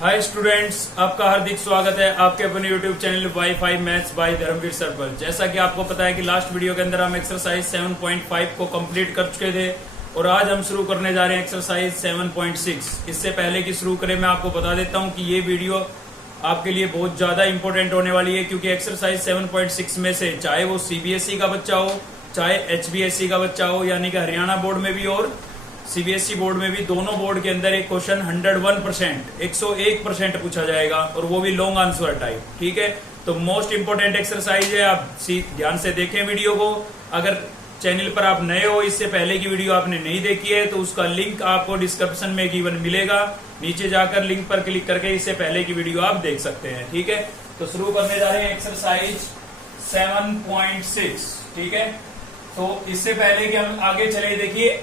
Hi students, आपका हार्दिक स्वागत है आपके अपने YouTube channel Y5 maths by Dharmveer sir पर। जैसा कि आपको पता है कि लास्ट वीडियो के अंदर हम एक्सरसाइज 7.5 को कंप्लीट कर चुके थे और आज हम शुरू करने जा रहे हैं एक्सरसाइज 7.6। इससे पहले कि शुरू करें मैं आपको बता देता हूं कि ये वीडियो आपके लिए बहुत ज्यादा इंपॉर्टेंट होने वाली है, क्योंकि एक्सरसाइज 7.6 में से चाहे वो सीबीएसई का बच्चा हो चाहे एचबीएसई का बच्चा हो, यानी कि हरियाणा बोर्ड में भी और सीबीएसई बोर्ड में भी, दोनों बोर्ड के अंदर एक क्वेश्चन 101% 101% पूछा जाएगा और वो भी लॉन्ग आंसर टाइप। ठीक है, तो मोस्ट इंपोर्टेंट एक्सरसाइज है, आप ध्यान से देखें वीडियो को। अगर चैनल पर आप नए हो, इससे पहले की वीडियो आपने नहीं देखी है, तो उसका लिंक आपको डिस्क्रिप्शन में गिवन मिलेगा, नीचे जाकर लिंक पर क्लिक करके इससे पहले की वीडियो आप देख सकते हैं। ठीक है, तो शुरू करने जा रहे हैं एक्सरसाइज 7.6। ठीक है, तो इससे पहले कि हम आगे चले, देखिए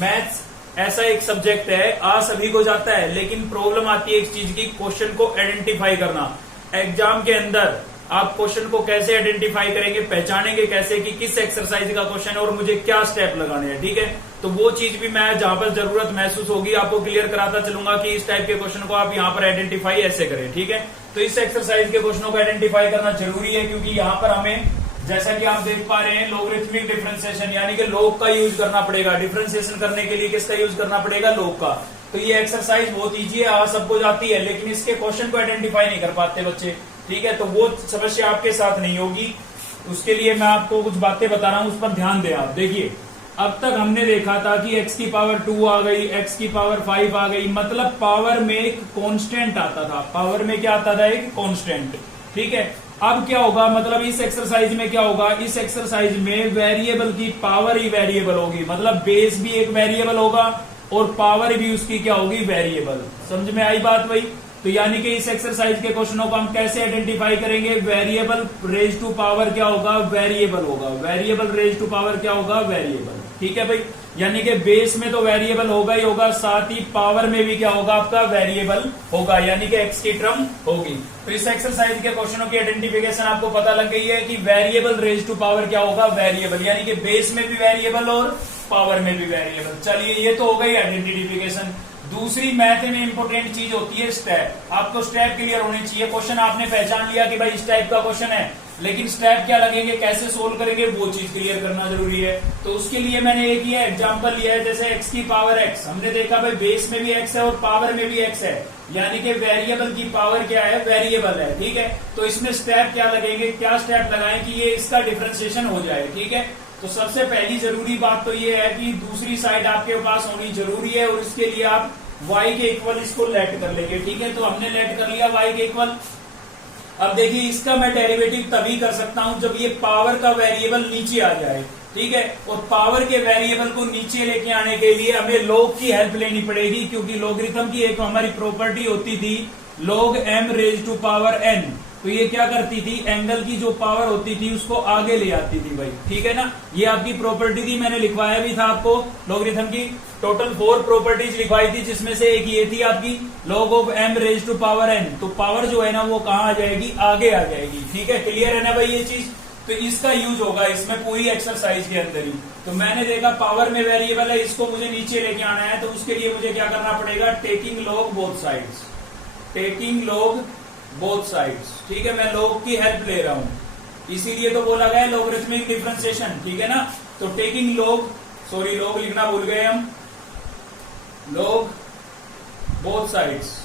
मैथ्स ऐसा एक सब्जेक्ट है, आ सभी को जाता है, लेकिन प्रॉब्लम आती है एक चीज की, क्वेश्चन को आइडेंटिफाई करना। एग्जाम के अंदर आप क्वेश्चन को कैसे आइडेंटिफाई करेंगे, पहचानेंगे कैसे कि किस एक्सरसाइज का क्वेश्चन है और मुझे क्या स्टेप लगाने हैं। ठीक है, तो वो चीज भी मैं जहां पर जरूरत महसूस होगी आपको क्लियर कराता चलूंगा कि इस टाइप के क्वेश्चन को आप यहाँ पर आइडेंटिफाई ऐसे करें। ठीक है, तो इस एक्सरसाइज के क्वेश्चनों को आइडेंटिफाई करना जरूरी है, क्योंकि यहाँ पर हमें, जैसा कि आप देख पा रहे हैं, लोगरिथमिक डिफरेंशिएशन यानी कि लॉग का यूज करना पड़ेगा। डिफरेंशिएशन करने के लिए किसका यूज करना पड़ेगा? लॉग का। तो ये एक्सरसाइज बहुत इजी है, आ सबको जाती है, लेकिन इसके क्वेश्चन को आइडेंटिफाई नहीं कर पाते बच्चे। ठीक है, तो वो समस्या आपके साथ नहीं होगी, उसके लिए मैं आपको कुछ बातें बता रहा हूं, उस पर ध्यान दें आप। देखिए, अब तक हमने देखा था कि x की पावर 2 आ गई, x की पावर 5 आ गई, मतलब पावर में एक कांस्टेंट आता था। पावर में क्या आता था? एक कांस्टेंट। ठीक है, अब क्या होगा, मतलब इस एक्सरसाइज में क्या होगा, इस एक्सरसाइज में वेरिएबल की पावर ही वेरिएबल होगी, मतलब बेस भी एक वेरिएबल होगा और पावर भी उसकी क्या होगी? वेरिएबल। समझ में आई बात भाई? तो यानी कि इस एक्सरसाइज के क्वेश्चनों को हम कैसे आइडेंटिफाई करेंगे? वेरिएबल रेज टू पावर क्या होगा? वेरिएबल होगा। वेरिएबल रेज टू पावर क्या होगा? वेरिएबल। ठीक है भाई, यानी कि बेस में तो वेरिएबल होगा ही होगा, साथ ही पावर में भी क्या होगा? आपका वेरिएबल होगा, यानी कि एक्स की टर्म होगी। तो इस एक्सरसाइज के क्वेश्चनों की आइडेंटिफिकेशन आपको पता लग गई है कि वेरिएबल रेज टू पावर क्या होगा? वेरिएबल, यानी कि बेस में भी वेरिएबल और पावर में भी वेरिएबल। चलिए, ये तो हो गई आइडेंटिफिकेशन। दूसरी मैथ में इंपोर्टेंट चीज होती है स्टेप। आपको स्टेप क्लियर होने चाहिए। क्वेश्चन आपने पहचान लिया कि भाई इस टाइप का क्वेश्चन है, लेकिन स्टेप क्या लगेंगे, कैसे सोल्व करेंगे, वो चीज क्लियर करना जरूरी है। तो उसके लिए मैंने एक ही एग्जांपल लिया है, जैसे x की पावर x। हमने देखा भाई बेस में भी x है और पावर में भी x है, यानी कि वेरिएबल की पावर क्या है? वेरिएबल है। ठीक है, तो इसमें स्टेप क्या लगेंगे, क्या स्टेप लगाएं कि ये इसका डिफरेंशिएशन हो जाए। ठीक है, तो सबसे पहली जरूरी बात तो ये है कि दूसरी साइड आपके पास होनी जरूरी है, और इसके लिए आप y के इक्वल इसको लेट कर लेंगे। ठीक है, तो हमने लेट कर लिया y के इक्वल। अब देखिए, इसका मैं डेरिवेटिव तभी कर सकता हूं जब ये पावर का वेरिएबल नीचे आ जाए। ठीक है, और पावर के वेरिएबल को नीचे लेके आने के लिए हमें लॉग की हेल्प लेनी पड़ेगी, क्योंकि लॉगरिथम की एक हमारी प्रॉपर्टी होती थी log m raise to power n। तो ये क्या करती थी? एंगल की जो पावर होती थी उसको आगे ले आती थी भाई। ठीक है ना, ये आपकी प्रॉपर्टी थी, मैंने लिखवाया भी था आपको। लॉगरिथम की टोटल 4 प्रॉपर्टीज लिखवाई थी, जिसमें से एक ये थी आपकी log of m raise to power n। तो पावर जो है ना वो कहां आ जाएगी? आगे आ जाएगी। ठीक है, क्लियर है ना भाई ये चीज? तो इसका यूज होगा इसमें पूरी एक्सरसाइज के अंदर ही। तो मैंने देखा पावर में वेरिएबल है, इसको मुझे नीचे लेके आना है, तो उसके लिए मुझे क्या करना पड़ेगा? Taking log both sides. Taking log both sides. ठीक है, मैं log की हेल्प ले रहा हूं, इसीलिए तो बोला गया लोगरिथमिक डिफरेंशिएशन। ठीक है ना, तो टेकिंग log, सॉरी log लिखना भूल गए हम, log बोथ साइड्स।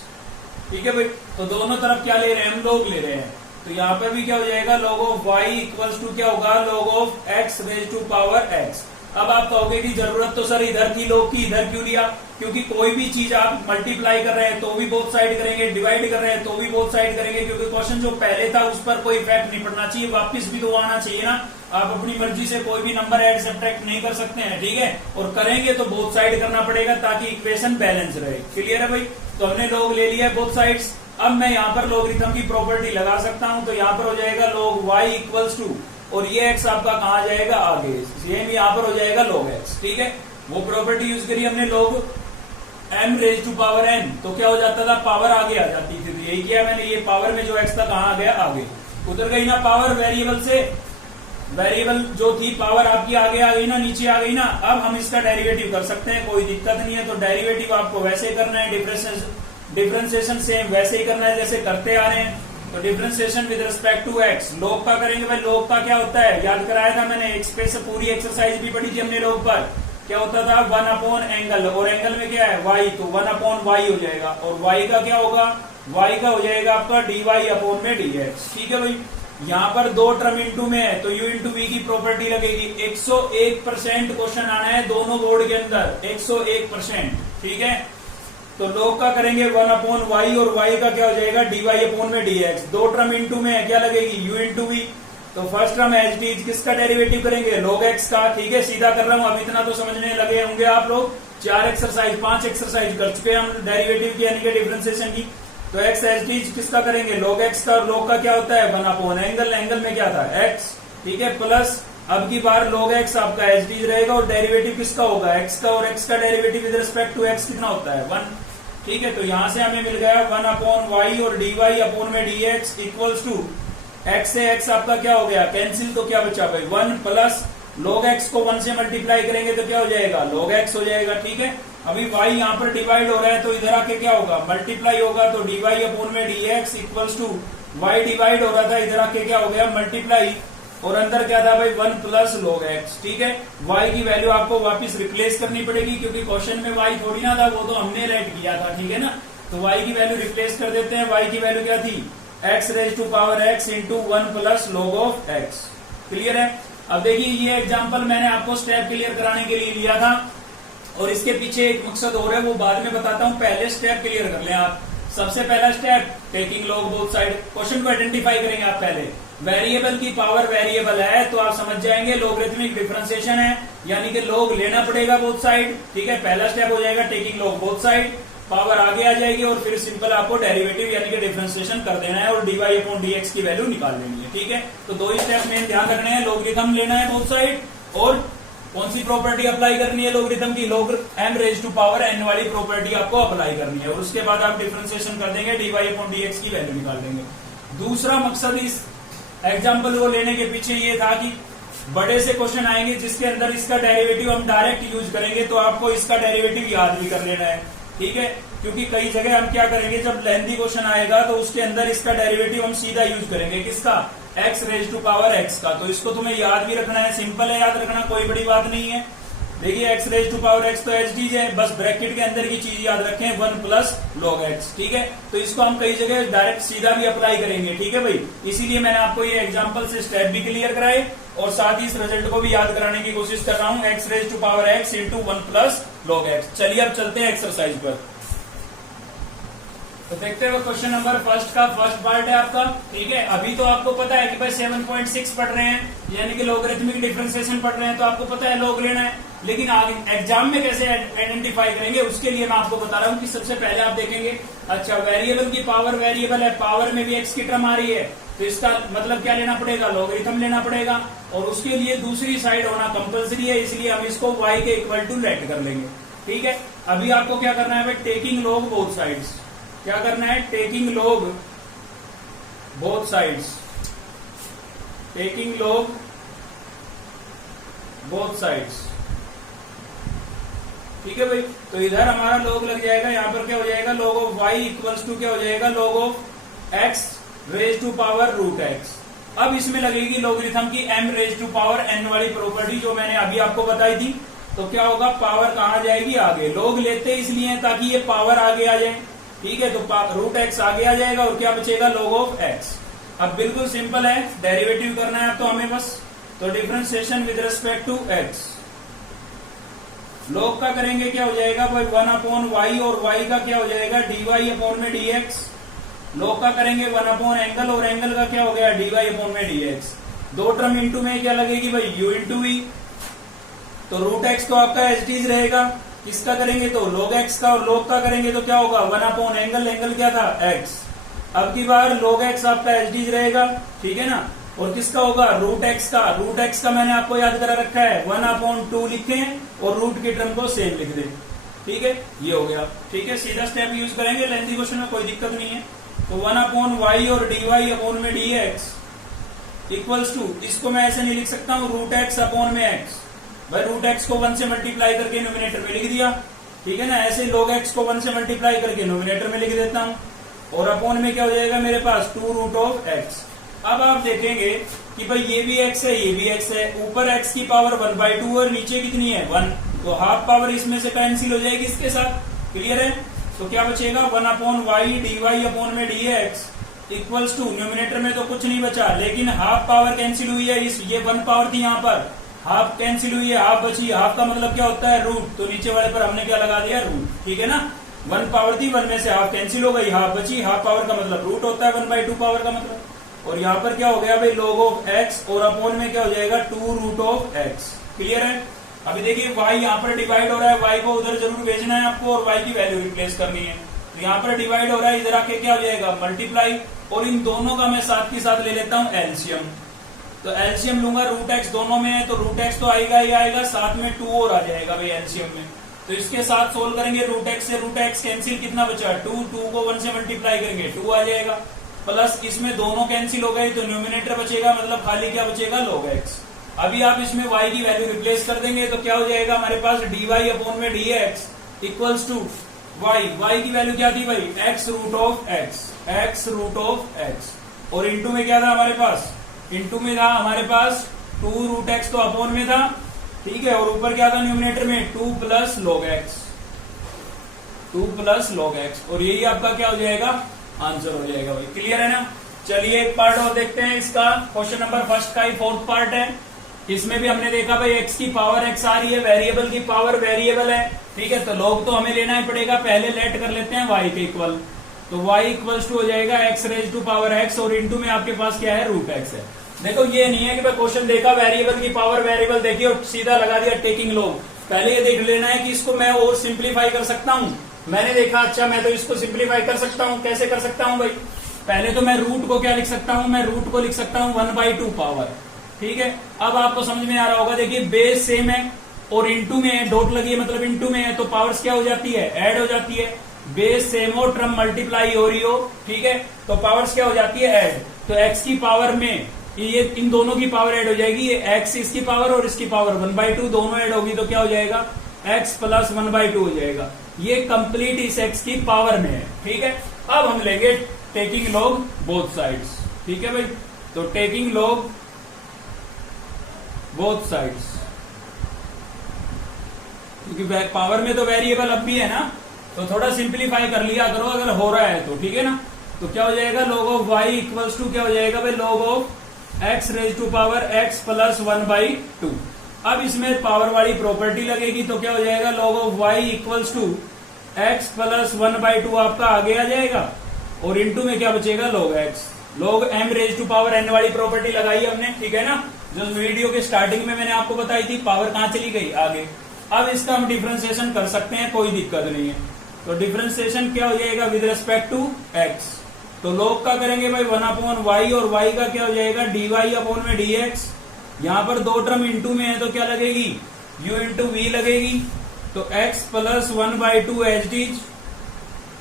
ठीक है भाई, तो दोनों तरफ क्या ले रहे हैं? हम log ले रहे हैं। तो यहां पर भी क्या हो जाएगा? log of y equals to क्या होगा? log of x raise to power x। अब आप कहोगे कि जरूरत तो सर इधर थी log की, इधर क्यों लिया? क्योंकि कोई भी चीज आप मल्टीप्लाई कर रहे हैं तो भी बोथ साइड करेंगे, डिवाइड कर रहे हैं तो भी बोथ साइड करेंगे, क्योंकि क्वेश्चन जो पहले था उस पर कोई इफेक्ट नहीं पड़ना चाहिए, वापस भी तो आना चाहिए ना। आप अपनी मर्जी से कोई भी नंबर ऐड सब्ट्रैक्ट नहीं कर सकते हैं। ठीक है, और करेंगे तो बोथ साइड करना पड़ेगा ताकि इक्वेशन बैलेंस रहे। क्लियर है भाई? तो हमने log ले लिया बोथ साइड्स। अब मैं यहाँ पर लॉगरिथम की प्रॉपर्टी लगा सकता हूं, तो यहाँ पर हो जाएगा log y इक्वल्स टू, और ये x आपका कहा जाएगा? आगे। सेम यहाँ पर हो जाएगा log x। ठीक है, वो प्रॉपर्टी यूज करी हमने log m raise to power n, तो क्या हो जाता था? पावर आगे आ जाती थी। तो यही किया मैंने, ये पावर में जो x था कहाँ आ गया? आगे। उधर गई ना पावर वेरिएबल से, वेरिएबल जो थी पावर आपकी आगे आ गई ना, नीचे आ गई ना। अब हम इसका डेरिवेटिव कर सकते हैं, कोई दिक्कत नहीं है। तो डेरिवेटिव आपको वैसे करना है, डिफरेंशिएशन सेम वैसे ही करना है जैसे करते आ रहे हैं। तो differentiation with respect to x, log का करेंगे भाई। लोग का क्या होता है, याद कराया था मैंने, एक्स पे से पूरी एक्सरसाइज भी पढ़ी थी हमने लोग पर। क्या होता था, 1 अपॉन एंगल, और एंगल में क्या है y, तो 1 अपॉन y हो जाएगा। और y का क्या होगा, y का हो जाएगा आपका dy अपॉन में dx। ठीक है भाई, यहाँ पर दो टर्म इंटू में है तो u इंटू वी की प्रॉपर्टी लगेगी। 101% क्वेश्चन आना है दोनों बोर्ड के अंदर, 101%। ठीक है, तो लोग का करेंगे 1 अपॉन वाई, और y का क्या हो जाएगा dy अपॉन में dx। दो टर्म इंटू में है, क्या लगेगी u इंटू वी। तो first term as it is, किसका डेरिवेटिव करेंगे, log x का। ठीक है, सीधा कर रहा हूं, अब इतना तो समझने लगे होंगे आप लोग। 5 एक्सरसाइज कर चुके हैं हम डेरिवेटिव की, यानी कि डिफरेंशिएशन की। तो x एज इट इज किसका करेंगे, log x का, और log का क्या होता है 1 अपॉन एंगल, एंगल में क्या था x। ठीक है, प्लस अब की बार log x आपका एज इट इज रहेगा, और डेरिवेटिव किसका होगा x का, और x का derivative with respect to x कितना होता है 1। ठीक है, तो यहां से हमें मिल गया 1 अपॉन वाई और dy अपॉन में dx इक्वल्स टू x से x आपका क्या हो गया कैंसिल, तो क्या बचा भाई 1 प्लस log x को 1 से मल्टीप्लाई करेंगे तो क्या हो जाएगा log x हो जाएगा। ठीक है, अभी y यहाँ पर डिवाइड हो रहा है तो इधर आके क्या होगा मल्टीप्लाई होगा, तो dy अपॉन में dx equals to y divide हो रहा था, इधर आके क्या हो गया मल्टीप्लाई, और अंदर क्या था भाई 1 प्लस log x। ठीक है, y की वैल्यू आपको वापस रिप्लेस करनी पड़ेगी क्योंकि क्वेश्चन में y थोड़ी ना था, वो तो हमने राइट किया था। ठीक है ना, तो y की वैल्यू रिप्लेस कर देते हैं। y की वैल्यू क्या थी, x raise to power x into 1 plus log of x। Clear है। अब देखिए ये एग्जाम्पल मैंने आपको स्टेप क्लियर कराने के लिए लिया था, और इसके पीछे एक मकसद और है, वो बाद में बताता हूँ। पहले स्टेप क्लियर कर लें आप। सबसे पहला step taking log both side, question को आइडेंटिफाई करेंगे आप पहले। वेरिएबल की पावर वेरिएबल है तो आप समझ जाएंगे लोगरिथमिक डिफरेंशिएशन है, यानी कि log लेना पड़ेगा बोथ साइड। ठीक है, पहला स्टेप हो जाएगा taking log both side, power आगे आ जाएगी, और फिर सिंपल आपको डेरिवेटिव यानी कि डिफरेंशिएशन कर देना है और dy अपॉन dx की वैल्यू निकाल लेनी है। ठीक है, तो दो ही स्टेप में ध्यान रखने हैं, लोगरिथम लेना है बोथ साइड, और कौन सी प्रॉपर्टी अप्लाई करनी है लोगरिथम की, log m raise to power n वाली प्रॉपर्टी आपको अप्लाई करनी है, और उसके बाद आप डिफरेंशिएशन कर देंगे, dy अपॉन dx की वैल्यू निकाल देंगे। दूसरा मकसद इस एग्जाम्पल को लेने के पीछे ये था कि बड़े से क्वेश्चन आएंगे जिसके अंदर इसका डेरिवेटिव हम डायरेक्ट यूज करेंगे, तो आपको इसका डेरिवेटिव याद भी कर लेना है। ठीक है, क्योंकि कई जगह हम क्या करेंगे, जब लेंथी क्वेश्चन आएगा तो उसके अंदर इसका डेरिवेटिव हम सीधा यूज करेंगे, किसका, x raise to power x का। तो इसको तुम्हें याद भी रखना है, सिंपल है याद रखना, कोई बड़ी बात नहीं है। देखिए x raise to power x तो एच डी है, बस ब्रैकेट के अंदर की चीज याद रखें 1 प्लस log x। ठीक है, तो इसको हम कई जगह डायरेक्ट सीधा भी अप्लाई करेंगे। ठीक है भाई, इसीलिए मैंने आपको ये एग्जांपल से स्टेप भी क्लियर कराए, और साथ ही इस रिजल्ट को भी याद कराने की कोशिश कर रहा हूं, x raise to power x into 1 plus log x। चलिए अब चलते हैं एक्सरसाइज पर। तो देखते हुए क्वेश्चन नंबर फर्स्ट का फर्स्ट पार्ट है आपका। ठीक है, अभी तो आपको पता है कि भाई 7.6 पढ़ रहे हैं, यानी कि लोगरिथमिक डिफरेंशिएशन पढ़ रहे हैं, तो आपको पता है log लेना है। लेकिन आगे एग्जाम में कैसे आइडेंटिफाई करेंगे उसके लिए मैं आपको बता रहा हूँ कि सबसे पहले आप देखेंगे, अच्छा वेरिएबल की पावर वेरिएबल है, पावर में भी x की टर्म आ रही है, तो इसका मतलब क्या लेना पड़ेगा, लोगरिथम लेना पड़ेगा, और उसके लिए दूसरी साइड होना कंपलसरी है, इसलिए हम इसको y के इक्वल टू लेट कर लेंगे। ठीक है, अभी आपको क्या करना है भाई, टेकिंग log बोथ साइड्स। क्या करना है, taking log both sides, taking log both sides. ठीक है भाई, तो इधर हमारा log लग जाएगा, यहां पर क्या हो जाएगा log of y equals to क्या हो जाएगा log of x raise to power root x। अब इसमें लगेगी लोगरिथम की m raise to power n वाली प्रॉपर्टी जो मैंने अभी आपको बताई थी। तो क्या होगा, पावर कहां जाएगी आगे, log लेते इसलिए ताकि ये पावर आगे आ जाए। ठीक है, तो रूट x आगे आ जाएगा, और क्या बचेगा log ऑफ x। अब बिल्कुल सिंपल है, डेरिवेटिव करना है अब तो हमें बस, तो differentiation with respect to x। log का करेंगे क्या हो जाएगा भाई 1 अपॉन y, और y का क्या हो जाएगा dy अपॉन में dx। log का करेंगे 1 अपॉन एंगल, और एंगल का क्या हो गया dy अपॉन में dx। दो टर्म इंटू में क्या लगेगी भाई u इंटू v, तो रूट x तो आपका एच डी रहेगा, किसका करेंगे तो log x का, और log का करेंगे तो क्या होगा 1 अपॉन एंगल, एंगल क्या था x। अब की बार log x आपका एच डी रहेगा। ठीक है ना, और किसका होगा रूट x का, रूट x का मैंने आपको याद करा रखा है 1 अपॉन 2 लिखे, और रूट की टर्म को सेम लिख दे। ठीक है, ये हो गया। ठीक है, सीधा स्टेप यूज करेंगे, लेंथी क्वेश्चन में कोई दिक्कत नहीं है। तो 1 अपॉन y और dy अपॉन में dx इक्वल्स टू, इसको मैं ऐसे नहीं लिख सकता हूँ रूट x अपॉन में x, भाई रूट x को 1 से मल्टीप्लाई करके न्यूमिनेटर में लिख दिया। ठीक है ना। ऐसे log x को 1 से मल्टीप्लाई करके नोमिनेटर में लिख देता हूं, और अपॉन में क्या हो जाएगा मेरे पास 2 रूट ऑफ x। अब आप देखेंगे कि भाई ये भी x है, ये भी x है, ऊपर x की पावर 1/2 और नीचे कितनी है 1, तो हाफ पावर इसमें से कैंसिल हो जाएगी इसके साथ। क्लियर है। तो क्या बचेगा 1/y dy अपॉन में dx इक्वल्स टू, न्यूमिनेटर में तो कुछ नहीं बचा, लेकिन हाफ पावर कैंसिल हुई है, इस ये 1 पावर थी यहाँ पर, हाफ कैंसिल हुई है, हाफ बची। हाफ का मतलब क्या होता है रूट, तो नीचे वाले पर हमने क्या लगा दिया रूट। ठीक है ना। 1 पावर थी, 1 में से हाफ कैंसिल हो गई, हाफ बची, हाफ पावर का मतलब रूट होता है 1/2 पावर का मतलब। और यहाँ पर क्या हो गया भाई log ऑफ x, और अपॉन में क्या हो जाएगा 2 रूट ऑफ x। क्लियर है। अभी देखिए y यहाँ पर डिवाइड हो रहा है, y को उधर जरूर भेजना है आपको और y की वैल्यू रिप्लेस करनी है। तो यहाँ पर डिवाइड हो रहा है, इधर आके क्या हो जाएगा मल्टीप्लाई, और इन दोनों का मैं साथ के साथ ले लेता हूँ एलसीएम। तो एलसीएम लूंगा, रूट एक्स दोनों में है तो रूट एक्स तो आएगा ही आएगा, साथ में 2 और आ जाएगा भाई एलसीएम में। तो इसके साथ सोल्व करेंगे, रूट एक्स से रूट एक्स कैंसिल, कितना बचा 2, 2 को 1 से मल्टीप्लाई करेंगे 2 आ जाएगा, प्लस इसमें दोनों कैंसिल हो गए तो न्यूमिनेटर बचेगा, मतलब खाली क्या बचेगा log x। अभी आप इसमें y की वैल्यू रिप्लेस कर देंगे तो क्या हो जाएगा हमारे पास dy अपॉन में dx इक्वल्स टू y की वैल्यू क्या थी भाई x रूट ऑफ x, और इंटू में क्या था हमारे पास, इंटू में था हमारे पास 2 रूट x तो अपॉन में था। ठीक है। और ऊपर क्या था न्यूमिनेटर में 2 प्लस log x, और यही आपका क्या हो जाएगा आंसर हो जाएगा भाई। क्लियर है ना। चलिए एक पार्ट और देखते हैं इसका, क्वेश्चन नंबर फर्स्ट का ही 4th पार्ट है। इसमें भी हमने देखा भाई x की पावर x आ रही है, वेरिएबल की पावर वेरिएबल है। ठीक है। तो log तो हमें लेना ही पड़ेगा, पहले लेट कर लेते हैं y के इक्वल। तो y इक्वल्स टू हो जाएगा x raise to power x, और इंटू में आपके पास क्या है रूट x है। देखो ये नहीं है कि मैं क्वेश्चन देखा वेरिएबल की पावर वेरिएबल देखी और सीधा लगा दिया टेकिंग log। पहले ये देख लेना है कि इसको मैं और सिंप्लीफाई कर सकता हूँ। मैंने देखा अच्छा मैं तो इसको सिंप्लीफाई कर सकता हूँ, कैसे कर सकता हूँ भाई, पहले तो मैं रूट को क्या लिख सकता हूँ, मैं रूट को लिख सकता हूँ 1/2 पावर। ठीक है। अब आपको समझ में आ रहा होगा, देखिए बेस सेम है और इंटू में है, डॉट लगी है मतलब इंटू में है, तो पावर्स क्या हो जाती है ऐड हो जाती है। बेस सेम हो, टर्म मल्टीप्लाई हो रही हो, ठीक है, तो पावर्स क्या हो जाती है ऐड। तो एक्स की पावर में ये इन दोनों की पावर ऐड हो जाएगी, ये एक्स इसकी पावर और इसकी पावर 1/2 दोनों ऐड होगी, तो क्या हो जाएगा x प्लस 1/2 हो जाएगा। ये कंप्लीट इस x की पावर में है। ठीक है। अब हम लेंगे टेकिंग log बोथ साइड्स। ठीक है भाई। तो टेकिंग log बोथ साइड्स, क्योंकि पावर में तो वेरिएबल अब भी है ना, तो थोड़ा सिंप्लीफाई कर लिया करो अगर हो रहा है तो। ठीक है ना। तो क्या हो जाएगा log of y equals to क्या हो जाएगा भाई log of x raise to power x plus 1/2। अब इसमें पावर वाली प्रॉपर्टी लगेगी तो क्या हो जाएगा log of y equals to x plus 1/2 आपका आगे आ जाएगा, और इंटू में क्या बचेगा log x, log m raise to power n वाली प्रॉपर्टी लगाई हमने। ठीक है ना, जो वीडियो के स्टार्टिंग में मैंने आपको बताई थी, पावर कहां चली गई आगे। अब इसका हम डिफरेंशिएशन कर सकते हैं, कोई दिक्कत नहीं है। तो डिफरेंशिएशन क्या हो जाएगा विद रिस्पेक्ट टू x, तो log का करेंगे भाई 1/y, और y का क्या हो जाएगा dy अपॉन में dx। यहां पर दो टर्म इंटू में है तो क्या लगेगी u इंटू वी लगेगी, तो x प्लस 1/2 एच डीज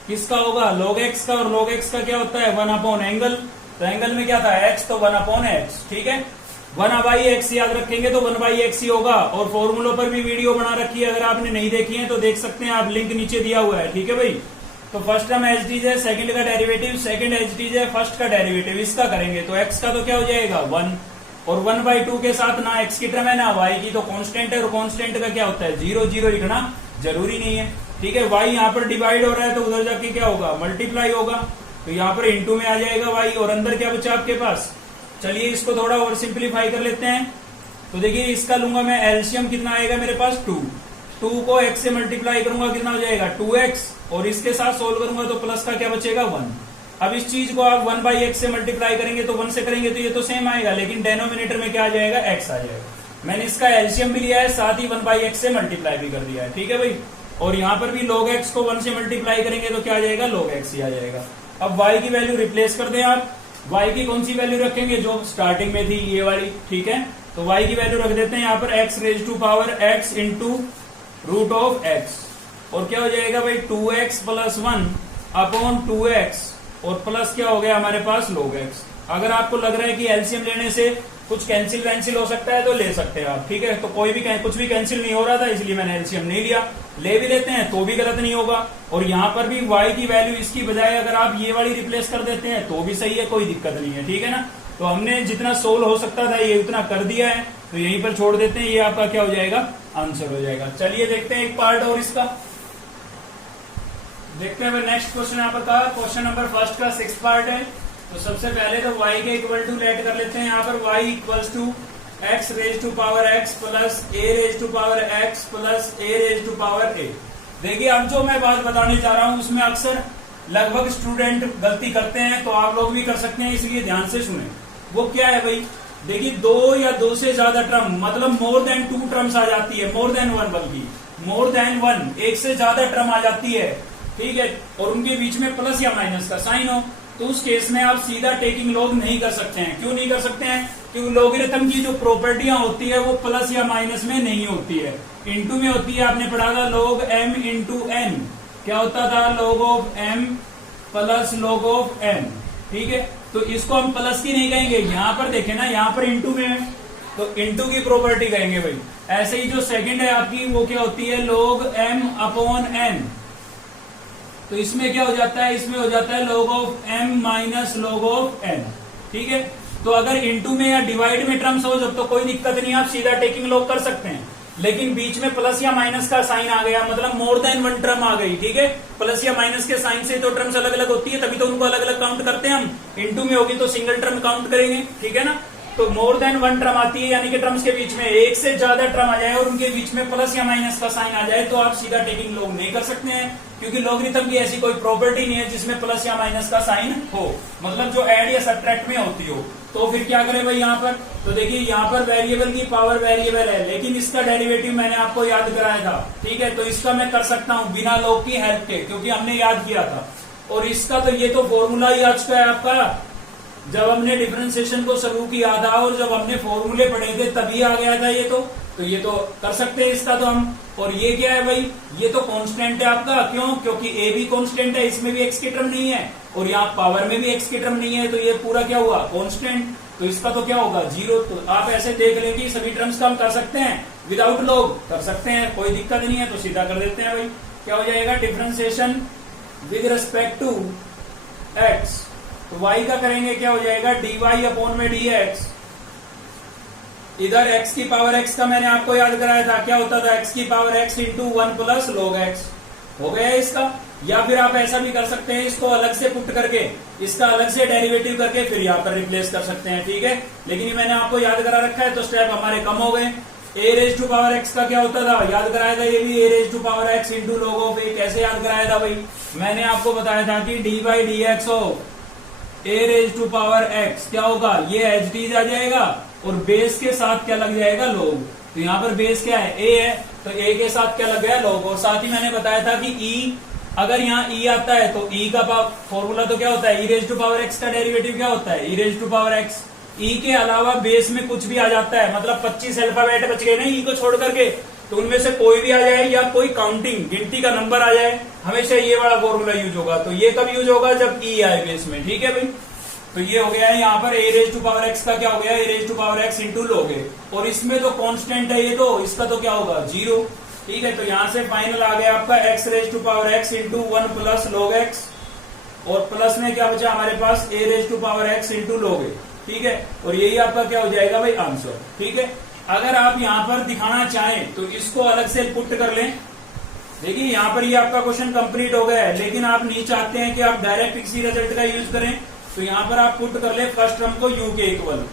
किसका होगा log x का, और log x का क्या होता है 1 एंगल, तो एंगल में क्या था x, तो 1/x। ठीक है। 1/x याद रखेंगे तो 1/x ही होगा, और फॉर्मूलों पर भी वीडियो बना रखी है, अगर आपने नहीं देखी है तो देख सकते हैं आप, लिंक नीचे दिया हुआ है। ठीक है भाई। तो फर्स्ट टर्म एच डीज है, सेकंड का डेरिवेटिव, सेकंड एच डीज है, फर्स्ट का डेरिवेटिव, इसका करेंगे तो x का तो क्या हो जाएगा 1, और 1/2 के साथ ना x की टर्म है ना y की, तो कांस्टेंट है, और कांस्टेंट का क्या होता है 0 0 लिखना जरूरी नहीं है। ठीक है। y यहाँ पर डिवाइड हो रहा है तो उधर जाके क्या होगा मल्टीप्लाई होगा, तो यहाँ पर इंटू में आ जाएगा y, और अंदर क्या बचा आपके पास। चलिए इसको थोड़ा और सिंप्लीफाई कर लेते हैं। तो देखिए इसका लूंगा मैं एलसीएम, कितना आएगा मेरे पास 2 को x से मल्टीप्लाई करूंगा कितना हो जाएगा 2x, और इसके साथ सोल्व करूंगा तो प्लस का क्या बचेगा 1। अब इस चीज को आप 1/x से मल्टीप्लाई करेंगे तो 1 से करेंगे तो ये तो सेम आएगा, लेकिन डेनोमिनेटर में क्या आ जाएगा x आ जाएगा। मैंने इसका एलसीएम भी लिया है, साथ ही 1/x से मल्टीप्लाई भी कर दिया है। ठीक है भाई। और यहाँ पर भी log x को 1 से मल्टीप्लाई करेंगे तो क्या आ जाएगा log x ही आ जाएगा। अब y की वैल्यू रिप्लेस कर दें आप, y की कौन सी वैल्यू रखेंगे जो स्टार्टिंग में थी ये वाली। ठीक है। तो y की वैल्यू रख देते हैं यहाँ पर x raise to power x into root of x, और क्या हो जाएगा भाई 2x प्लस 1 अपॉन 2x, और प्लस क्या हो गया हमारे पास log x। अगर आपको लग रहा है कि एलसीएम लेने से कुछ कैंसिल वैंसिल हो सकता है तो ले सकते हैं आप, ठीक है। तो कोई भी कुछ भी कैंसिल नहीं हो रहा था, इसलिए मैंने एलसीएम नहीं लिया। ले भी लेते हैं तो भी गलत नहीं होगा। और यहाँ पर भी y की वैल्यू इसकी बजाय अगर आप ये वाली रिप्लेस कर देते हैं तो भी सही है, कोई दिक्कत नहीं है, ठीक है ना। तो हमने जितना सोल्व हो सकता था ये उतना कर दिया है, तो यहीं पर छोड़ देते हैं। ये आपका क्या हो जाएगा, आंसर हो जाएगा। चलिए देखते हैं एक पार्ट और इसका देखते हैं। नेक्स्ट क्वेश्चन यहाँ पर का क्वेश्चन नंबर फर्स्ट का 6th पार्ट है। तो सबसे पहले तो y के इक्वल टू लेट कर लेते हैं। यहाँ पर y equals to x raise to power x plus a raise to power x plus a raise to power a। देखिए अब जो मैं बात बताने जा रहा हूं उसमें अक्सर लगभग स्टूडेंट गलती करते हैं, तो आप लोग भी कर सकते हैं, इसलिए ध्यान से सुने। वो क्या है भाई, देखिए 2 या 2 से ज्यादा टर्म, मतलब मोर देन 2 टर्म्स आ जाती है, मोर देन 1, बल्कि मोर देन 1, एक से ज्यादा टर्म आ जाती है, ठीक है। और उनके बीच में प्लस या माइनस का साइन हो, तो उस केस में आप सीधा टेकिंग लॉग नहीं कर सकते हैं। क्यों नहीं कर सकते हैं, क्योंकि लॉगरिथम की जो प्रॉपर्टियां होती है वो प्लस या माइनस में नहीं होती है, इनटू में होती है। आपने पढ़ा था log m इंटू n, क्या होता था, log of m plus log of n, ठीक है। तो इसको हम प्लस की नहीं कहेंगे, यहाँ पर देखें ना, यहाँ पर इंटू में है तो इंटू की प्रॉपर्टी कहेंगे भाई। ऐसे ही जो सेकंड है आपकी वो क्या होती है, log m अपॉन n, तो इसमें क्या हो जाता है, इसमें हो जाता है log of m minus log of n, ठीक है। तो अगर इंटू में या डिवाइड में टर्म्स हो जब तो कोई दिक्कत नहीं, आप सीधा टेकिंग लॉग कर सकते हैं। लेकिन बीच में प्लस या माइनस का साइन आ गया, मतलब मोर देन 1 टर्म आ गई, ठीक है। प्लस या माइनस के साइन से तो टर्म्स अलग अलग होती है, तभी तो उनको अलग अलग काउंट करते हैं हम। इंटू में होगी तो सिंगल टर्म काउंट करेंगे, ठीक है ना। तो मोर देन 1 टर्म आती है, यानी कि टर्म्स के बीच में एक से ज्यादा टर्म आ जाए और उनके बीच में प्लस या माइनस का साइन आ जाए, तो आप सीधा टेकिंग लॉग नहीं कर सकते हैं, क्योंकि लॉगरिथम की ऐसी कोई प्रॉपर्टी नहीं है जिसमें प्लस या माइनस का साइन हो, मतलब जो ऐड या सब्ट्रैक्ट में होती हो। तो फिर क्या करें भाई यहाँ पर, तो देखिए यहाँ पर वेरिएबल की पावर वेरिएबल है, लेकिन इसका डेरिवेटिव मैंने आपको याद कराया था, ठीक है। तो इसका मैं कर सकता हूँ बिना लॉग की हेल्प के, क्योंकि हमने याद किया था। और इसका तो ये तो फॉर्मूला ही आ चुका है आपका, जब हमने डिफरेंशिएशन को शुरू किया था और जब हमने फॉर्मूले पढ़े थे तभी आ गया था ये तो ये तो कर सकते हैं इसका तो हम। और ये क्या है भाई, ये तो कांस्टेंट है आपका, क्यों, क्योंकि a भी कांस्टेंट है, इसमें भी x की टर्म नहीं है और यहाँ पावर में भी x की टर्म नहीं है, तो ये पूरा क्या हुआ, कांस्टेंट। तो इसका तो क्या होगा, 0। तो आप ऐसे देख लें कि सभी टर्म्स का हम कर सकते हैं, विदाउट लॉग कर सकते हैं, कोई दिक्कत नहीं है। तो सीधा कर देते हैं भाई, क्या हो जाएगा, differentiation with respect to x, तो y का करेंगे क्या हो जाएगा, dy अपॉन में dx। इधर x की पावर x का मैंने आपको याद कराया था, क्या होता था, x की power x into 1 plus log x, हो गया इसका। या फिर आप ऐसा भी कर सकते हैं, इसको अलग से पुट करके, इसका अलग से डेरिवेटिव करके फिर यहाँ पर रिप्लेस कर सकते हैं, ठीक है। लेकिन ये मैंने आपको याद करा रखा है, तो स्टेप हमारे कम हो गए। a raise to power x का क्या होता था, याद कराया था, ये भी a raise to power x into log of a। कैसे याद कराया था भाई, मैंने आपको बताया था कि d by d x of a raise to power x क्या होगा, ये एच डी आ जाएगा और बेस के साथ क्या लग जाएगा, log। तो यहाँ पर बेस क्या है, a है, तो a के साथ क्या लग गया, log। और साथ ही मैंने बताया था कि e, अगर यहाँ e आता है तो e का फॉर्मूला तो क्या होता है, e raise to power x का डेरिवेटिव क्या होता है, e raise to power x। e के अलावा बेस में कुछ भी आ जाता है, मतलब 25 अल्फाबेट बच गए ना e को छोड़ करके, तो उनमें से कोई भी आ जाए या कोई काउंटिंग गिनती का नंबर आ जाए, हमेशा ये वाला फॉर्मूला यूज होगा। तो ये कब यूज होगा, जब e आए बेस में, ठीक है भाई। तो ये हो गया है यहाँ पर a raise to power x का क्या हो गया, a raise to power x into log a। और इसमें तो कांस्टेंट है ये, तो इसका तो क्या होगा, 0, ठीक है। तो यहाँ से फाइनल आ गया आपका x raise to power x into 1 plus log x, और प्लस में क्या बचा हमारे पास, a raise to power x into log a, ठीक है। और यही आपका क्या हो जाएगा भाई, आंसर, ठीक है। अगर आप यहाँ पर दिखाना चाहें तो इसको अलग से पुट कर लें। देखिए यहाँ पर ये आपका क्वेश्चन कंप्लीट हो गया है, लेकिन आप नहीं चाहते हैं कि आप डायरेक्ट इसी रिजल्ट का यूज करें, तो यहाँ पर आप पुट कर ले फर्स्ट टर्म को u के इक्वल,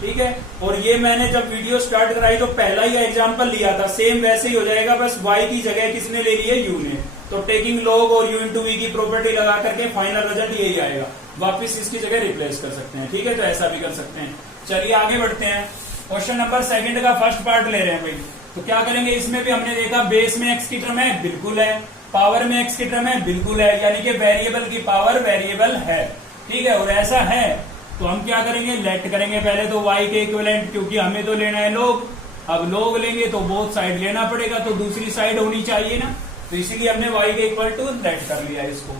ठीक है। और ये मैंने जब वीडियो स्टार्ट कराई तो पहला ही एग्जांपल लिया था, सेम वैसे ही हो जाएगा, बस y की जगह किसने ले ली है, u ने। तो टेकिंग log और u इंटू v की प्रॉपर्टी लगा करके फाइनल रिजल्ट यही आएगा, वापिस इसकी जगह रिप्लेस कर सकते हैं, ठीक है। तो ऐसा भी कर सकते हैं। चलिए आगे बढ़ते हैं, क्वेश्चन नंबर 2 का फर्स्ट पार्ट ले रहे हैं भाई। तो क्या करेंगे, इसमें भी हमने देखा बेस में x की टर्म है, बिल्कुल है, पावर में x की टर्म है, बिल्कुल है, यानी कि वेरिएबल की पावर वेरिएबल है, ठीक है। और ऐसा है तो हम क्या करेंगे, लेट करेंगे पहले तो y के इक्विवेलेंट, क्योंकि हमें तो लेना है log। अब log लेंगे तो बोथ साइड लेना पड़ेगा, तो दूसरी साइड होनी चाहिए ना, तो इसीलिए हमने y के इक्वल टू लेट कर लिया इसको।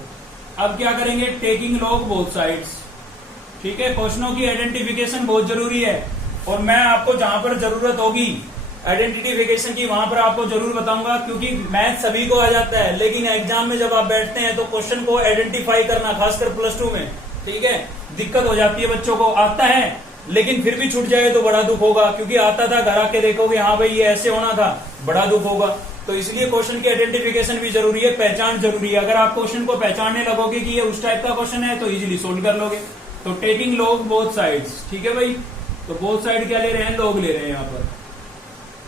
अब क्या करेंगे, टेकिंग log बोथ साइड्स, ठीक है। क्वेश्चनों की आइडेंटिफिकेशन बहुत जरूरी है। और मैं आपको जहां पर जरूरत होगी आइडेंटिफिकेशन की वहां पर आपको जरूर बताऊंगा, क्योंकि मैथ सभी को आ जाता है, लेकिन एग्जाम में जब आप बैठते हैं तो क्वेश्चन को आइडेंटिफाई करना, खासकर +2 में, ठीक है, दिक्कत हो जाती है। बच्चों को आता है लेकिन फिर भी छूट जाए तो बड़ा दुख होगा, क्योंकि आता था, घर आके देखोगे हाँ भाई ये ऐसे होना था, बड़ा दुख होगा। तो इसलिए क्वेश्चन की आइडेंटिफिकेशन भी जरूरी है, पहचान जरूरी है। अगर आप क्वेश्चन को पहचानने लगोगे कि ये उस टाइप का क्वेश्चन है तो इजीली सोल्व कर लोगे। तो टेकिंग लॉग बोथ साइड्स, ठीक है भाई। तो बोथ साइड क्या ले रहे हैं, लॉग ले रहे हैं यहाँ पर।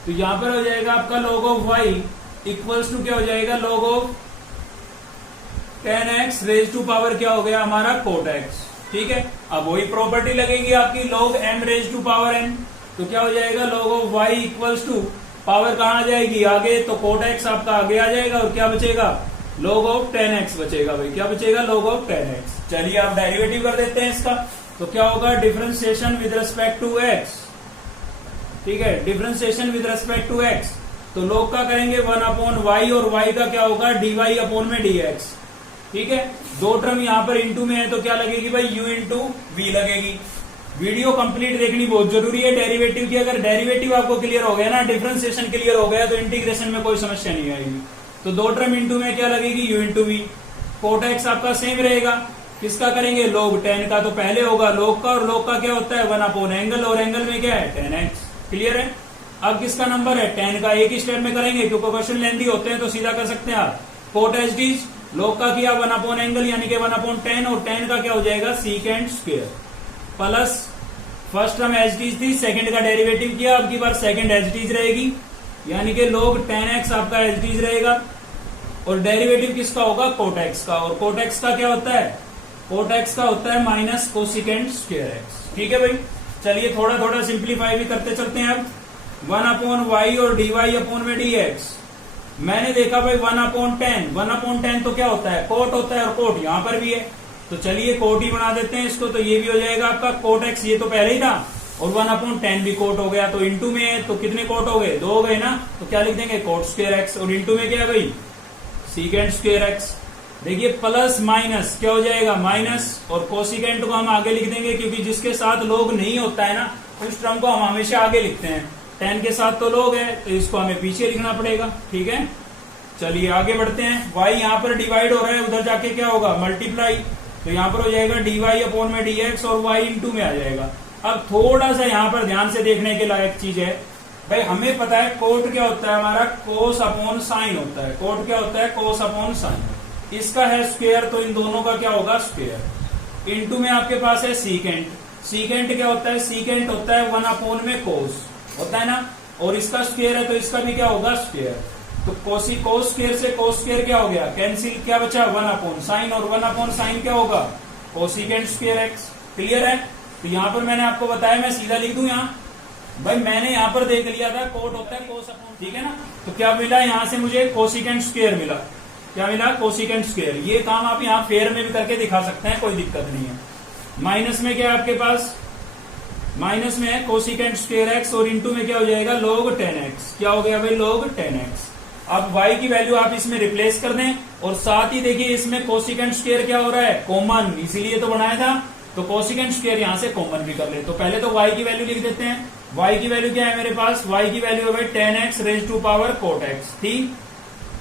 तो यहां पर हो जाएगा आपका log of y equals to क्या हो जाएगा, log of 10x raise to power क्या हो गया हमारा cot x, ठीक है। अब वही प्रॉपर्टी लगेगी आपकी log m raise to power n, तो क्या हो जाएगा log of y equals to power कहां आ जाएगी आगे, तो cot x आपका आगे आ जाएगा और क्या बचेगा, log ऑफ 10x बचेगा भाई, क्या बचेगा, log ऑफ 10x। चलिए आप डेरिवेटिव कर देते हैं इसका, तो क्या होगा, differentiation with respect to x, ठीक है, differentiation with respect to x। तो log का करेंगे 1/y और y का क्या होगा dy अपॉन में dx, ठीक है। दो टर्म यहां पर इंटू में है तो क्या लगेगी भाई, u इंटू वी लगेगी। वीडियो कंप्लीट देखनी बहुत जरूरी है डेरिवेटिव की। अगर डेरिवेटिव आपको क्लियर हो गया ना, डिफरेंशिएशन क्लियर हो गया, तो इंटीग्रेशन में कोई समस्या नहीं आएगी। तो दो टर्म इंटू में क्या लगेगी, u into v. Cot x आपका सेम रहेगा, किसका करेंगे, log 10 का, तो पहले होगा log का, और log का क्या होता है 1/, एंगल, और एंगल में क्या है 10x, क्लियर है। अब किसका नंबर है 10 का, एक ही स्टेप में करेंगे क्योंकि क्वेश्चन लेंथी होते हैं तो सीधा कर सकते हैं आप। कोट एच डीज, log का किया 1/, एंगल यानी कि 1/10, और 10 का क्या हो जाएगा second square, plus first term H डीज थी, सेकंड का डेरिवेटिव किया, अब की बार सेकंड एच डीज रहेगी, यानी कि log 10x आपका एच डीज रहेगा, और डेरिवेटिव किसका होगा कोट एक्स का, और कोट एक्स का क्या होता है, कोट एक्स का होता है माइनस कोसिकेंड स्क्वायर एक्स, ठीक है भाई। चलिए थोड़ा थोड़ा सिंप्लीफाई भी करते चलते हैं। अब 1/y और dy अपॉन में dx, मैंने देखा भाई 1/10, 1/10 तो क्या होता है, कोट होता है, और कोट यहां पर भी है, तो चलिए कोट ही बना देते हैं इसको। तो ये भी हो जाएगा आपका कोट एक्स, ये तो पहले ही था, और 1/10 भी कोट हो गया, तो इंटू में है तो कितने कोट हो गए, 2 हो गए ना, तो क्या लिख देंगे कोट स्क्वायर एक्स, और इंटू में क्या है भाई सीकेंड स्क्वायर एक्स। देखिए प्लस माइनस क्या हो जाएगा माइनस, और कोसिकेंट को हम आगे लिख देंगे, क्योंकि जिसके साथ log नहीं होता है ना उस टर्म को हम हमेशा आगे लिखते हैं। 10 के साथ तो log है तो इसको हमें पीछे लिखना पड़ेगा, ठीक है। चलिए आगे बढ़ते हैं। y यहाँ पर डिवाइड हो रहा है, उधर जाके क्या होगा मल्टीप्लाई, तो यहाँ पर हो जाएगा dy अपॉन में dx, और y इंटू में आ जाएगा। अब थोड़ा सा यहाँ पर ध्यान से देखने के लायक चीज है भाई, हमें पता है कोट क्या होता है हमारा, कोस अपॉन साइन होता है, कोट क्या होता है कोस अपॉन साइन, इसका है स्क्वायर, तो इन दोनों का क्या होगा स्क्वायर, इंटू में आपके पास है सीकेंट, सीकेंट क्या होता है, सीकेंट होता है 1/, में कोस होता है ना, और इसका स्क्वायर है तो इसका भी क्या होगा स्क्वायर, तो कोस स्क्वायर से कोस स्क्वायर क्या हो गया कैंसिल, क्या बचा 1/, साइन, और 1/, साइन क्या होगा कोसिकेंट स्क्वायर एक्स, क्लियर है। तो यहाँ पर मैंने आपको बताया, मैं सीधा लिख दूं यहाँ भाई, मैंने यहाँ पर देख लिया था कोट होता है कोस अपॉन, ठीक है ना, तो क्या मिला यहाँ से मुझे कोसिकेंट स्क्वायर मिला, क्या मिला कोसिकेंट स्क्वायर। ये काम आप यहाँ फेयर में भी करके दिखा सकते हैं, कोई दिक्कत नहीं है। माइनस में क्या है आपके पास, माइनस में है कोसिकेंट स्क्वायर एक्स, और इंटू में क्या हो जाएगा log 10x, क्या हो गया भाई log 10x। अब y की वैल्यू आप इसमें रिप्लेस कर दें, और साथ ही देखिए इसमें कोसिकेंट स्क्वायर क्या हो रहा है कॉमन, इसीलिए तो बनाया था, तो कोसिकेंट स्क्वायर यहां से कॉमन भी कर ले। तो पहले तो y की वैल्यू लिख देते हैं, y की वैल्यू क्या है मेरे पास, y की वैल्यू है भाई 10x raise to power cot x, ठीक,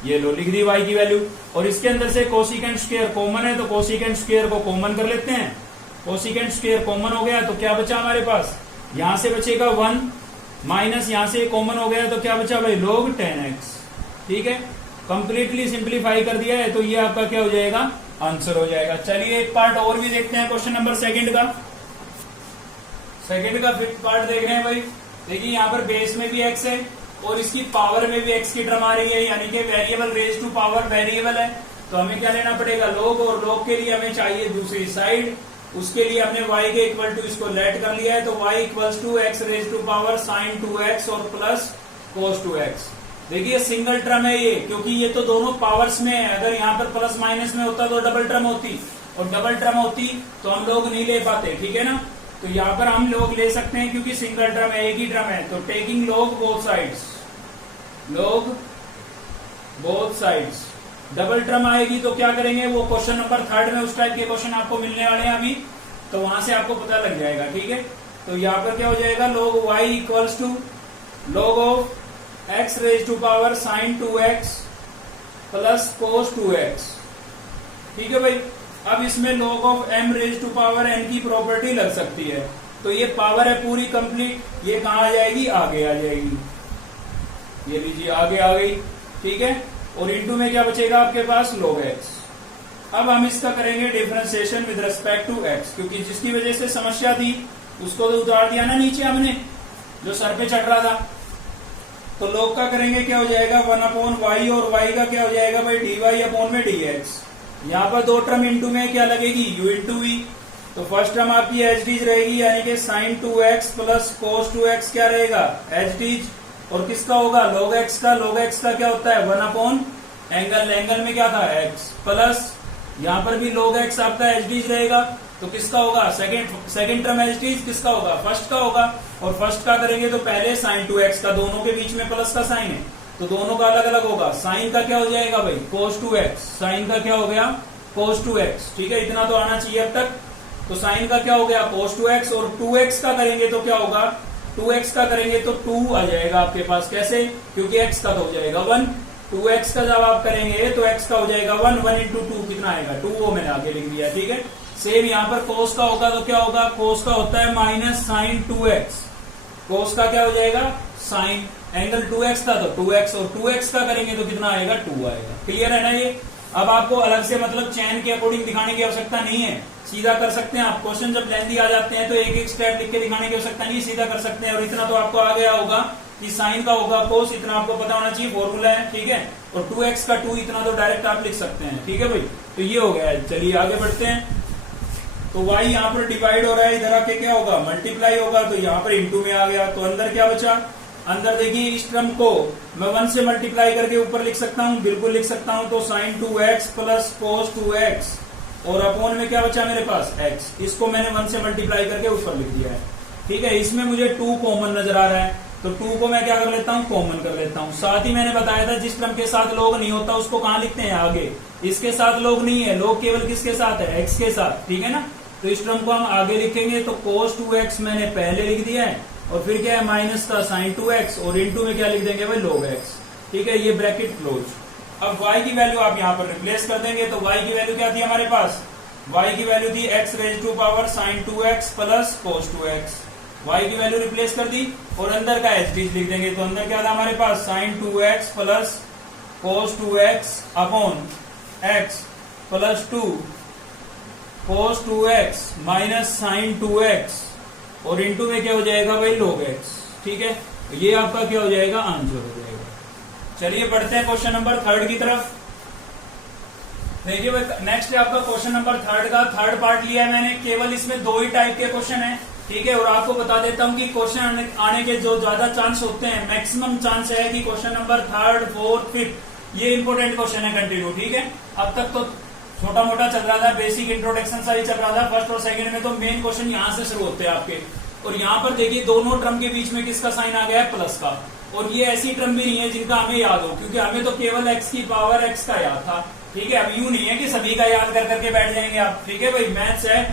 ये लो लिख दी y की वैल्यू, और इसके अंदर से कोसिकेंट स्क्वायर कॉमन है तो कोसिकेंट स्क्वायर को कॉमन कर लेते हैं, कोसिकेंट स्क्वायर कॉमन हो गया तो क्या बचा हमारे पास, यहां से बचेगा 1 माइनस यहां से कॉमन हो गया तो क्या बचा भाई log 10x, ठीक है। कंप्लीटली सिंप्लीफाई कर दिया है तो ये आपका क्या हो जाएगा आंसर हो जाएगा। चलिए एक पार्ट और भी देखते हैं, क्वेश्चन नंबर सेकंड का फिफ्थ पार्ट देख रहे हैं भाई। देखिए यहाँ पर बेस में भी x है और इसकी पावर में भी x की टर्म आ रही है, यानी कि variable raise to power variable है, तो हमें क्या लेना पड़ेगा log, और log के लिए हमें चाहिए दूसरी साइड, उसके लिए हमने y के इक्वल टू इसको लेट कर लिया है, तो y equals to x raise to power sine 2x और प्लस कोस 2x। देखिए सिंगल टर्म है ये, क्योंकि ये तो दोनों पावर्स में है, अगर यहाँ पर प्लस माइनस में होता तो डबल टर्म होती, और डबल टर्म होती तो हम लोग नहीं ले पाते, ठीक है ना। तो यहाँ पर हम लोग ले सकते हैं क्योंकि सिंगल टर्म है, एक ही टर्म है, तो taking log both sides, log both sides. Double term आएगी तो क्या करेंगे, वो क्वेश्चन नंबर 3 में उस टाइप के क्वेश्चन आपको मिलने वाले हैं अभी, तो वहां से आपको पता लग जाएगा, ठीक है। तो यहाँ पर क्या हो जाएगा, log y equals to log of x raise to power sin 2x plus cos 2x। ठीक है भाई। अब इसमें log of m raise to power n की प्रॉपर्टी लग सकती है, तो ये पावर है पूरी कंप्लीट, ये कहाँ आ जाएगी, आगे आ जाएगी, ये लीजिए आगे आ गई। ठीक है। और इनटू में क्या बचेगा आपके पास, log x। अब हम इसका करेंगे differentiation with respect to x, क्योंकि जिसकी वजह से समस्या थी उसको तो उतार दिया ना नीचे हमने, जो सर पे चढ़ रहा था। तो log का करेंगे क्या हो जाएगा, 1/y, और y का क्या हो जाएगा भाई, dy अपॉन में dx। यहाँ पर दो टर्म इनटू में क्या लगेगी, u इंटू v। तो फर्स्ट टर्म आपकी एच डीज रहेगी, यानी कि sin 2x plus cos 2x क्या रहेगा, एच डीज। और किसका होगा, log x का। log x का क्या होता है, 1/, एंगल में क्या था, x, प्लस यहाँ पर भी log x आपका एच डीज रहेगा। तो किसका होगा, सेकंड टर्म एच डीज किसका होगा, फर्स्ट का होगा। और फर्स्ट का करेंगे तो पहले sin 2x का, दोनों के बीच में प्लस का साइन है, तो दोनों का अलग अलग होगा। साइन का क्या हो जाएगा भाई, cos 2x। साइन का क्या हो गया, cos 2x। ठीक है, इतना तो आना चाहिए अब तक। तो साइन का क्या हो गया, cos 2x। और 2x का करेंगे तो क्या होगा, 2x का करेंगे तो 2 आ जाएगा आपके पास। कैसे, क्योंकि x का तो हो जाएगा 1। 2x का जब आप करेंगे तो x का हो जाएगा 1 इंटू 2 कितना आएगा, 2, वो मैंने आगे लिख दिया। ठीक है। सेम यहाँ पर cos का होगा तो क्या होगा, cos का होता है माइनस sin 2x। cos का क्या हो जाएगा, sin, एंगल 2x था तो 2x, और 2x का करेंगे तो कितना आएगा, 2 आएगा। क्लियर है ना ये। अब आपको अलग से मतलब चैन के अकॉर्डिंग दिखाने की आवश्यकता नहीं है, सीधा कर सकते हैं आप। क्वेश्चन जब लेंथी आ जाते हैं तो एक एक स्टेप लिख के दिखाने की आवश्यकता नहीं, सीधा कर सकते हैं। और इतना तो आपको आ गया होगा कि साइन का होगा cos, इतना आपको पता होना चाहिए, फॉर्मूला है। ठीक है। और 2x का 2 इतना तो डायरेक्ट आप लिख सकते हैं। ठीक है भाई, तो ये हो गया है। चलिए आगे बढ़ते हैं। तो y यहाँ पर डिवाइड हो रहा है, इधर आके क्या होगा, मल्टीप्लाई होगा, तो यहाँ पर इंटू में आ गया। तो अंदर क्या बचा, अंदर देखिए इस टर्म को मैं 1 से मल्टीप्लाई करके ऊपर लिख सकता हूँ, बिल्कुल लिख सकता हूँ। तो sin 2x plus cos 2x, और अपॉन में क्या बचा मेरे पास, x। इसको मैंने 1 से मल्टीप्लाई करके ऊपर लिख दिया है। ठीक है। इसमें मुझे 2 कॉमन नजर आ रहा है, तो 2 को मैं क्या कर लेता हूँ, कॉमन कर लेता हूँ। साथ ही मैंने बताया था जिस टर्म के साथ log नहीं होता उसको कहाँ लिखते हैं, आगे। इसके साथ log नहीं है, log केवल किसके साथ है, x के साथ। ठीक है ना। तो इस टर्म को हम आगे लिखेंगे, तो cos 2x मैंने पहले लिख दिया है, और फिर क्या है, माइनस का sin 2x, और इनटू में क्या लिख देंगे भाई, log x। ठीक है, ये ब्रैकेट क्लोज। अब y की वैल्यू आप यहाँ पर रिप्लेस कर देंगे, तो y की वैल्यू क्या थी हमारे पास, y की वैल्यू थी x raise to power sin 2x plus cos 2x। y की वैल्यू रिप्लेस कर दी, और अंदर का एच डीज लिख देंगे। तो अंदर क्या था हमारे पास, sin 2x plus cos 2x upon x plus 2 cos 2x minus sin 2x, और इनटू में क्या हो जाएगा भाई, log x। ठीक है, ये आपका क्या हो जाएगा, आंसर हो जाएगा। चलिए बढ़ते हैं क्वेश्चन नंबर 3 की तरफ। देखिए भाई, नेक्स्ट है आपका क्वेश्चन नंबर 3 का थर्ड पार्ट लिया है मैंने। केवल इसमें 2 ही टाइप के क्वेश्चन है। ठीक है। और आपको बता देता हूं कि क्वेश्चन आने के जो ज्यादा चांस होते हैं, मैक्सिमम चांस है कि क्वेश्चन नंबर 3, 4, 5 ये इंपोर्टेंट क्वेश्चन है कंटिन्यू। ठीक है। अब तक तो छोटा मोटा चल रहा था, बेसिक इंट्रोडक्शन सा ही चल रहा था फर्स्ट और सेकंड में, तो मेन क्वेश्चन यहाँ से शुरू होते हैं आपके। और यहाँ पर देखिए दोनों टर्म के बीच में किसका साइन आ गया है, प्लस का। और ये ऐसी टर्म भी नहीं है जिनका हमें याद हो, क्योंकि हमें तो केवल x की पावर x का याद था। ठीक है। अब यूं नहीं है कि सभी का याद कर करके बैठ जाएंगे आप। ठीक है भाई, मैथ्स है।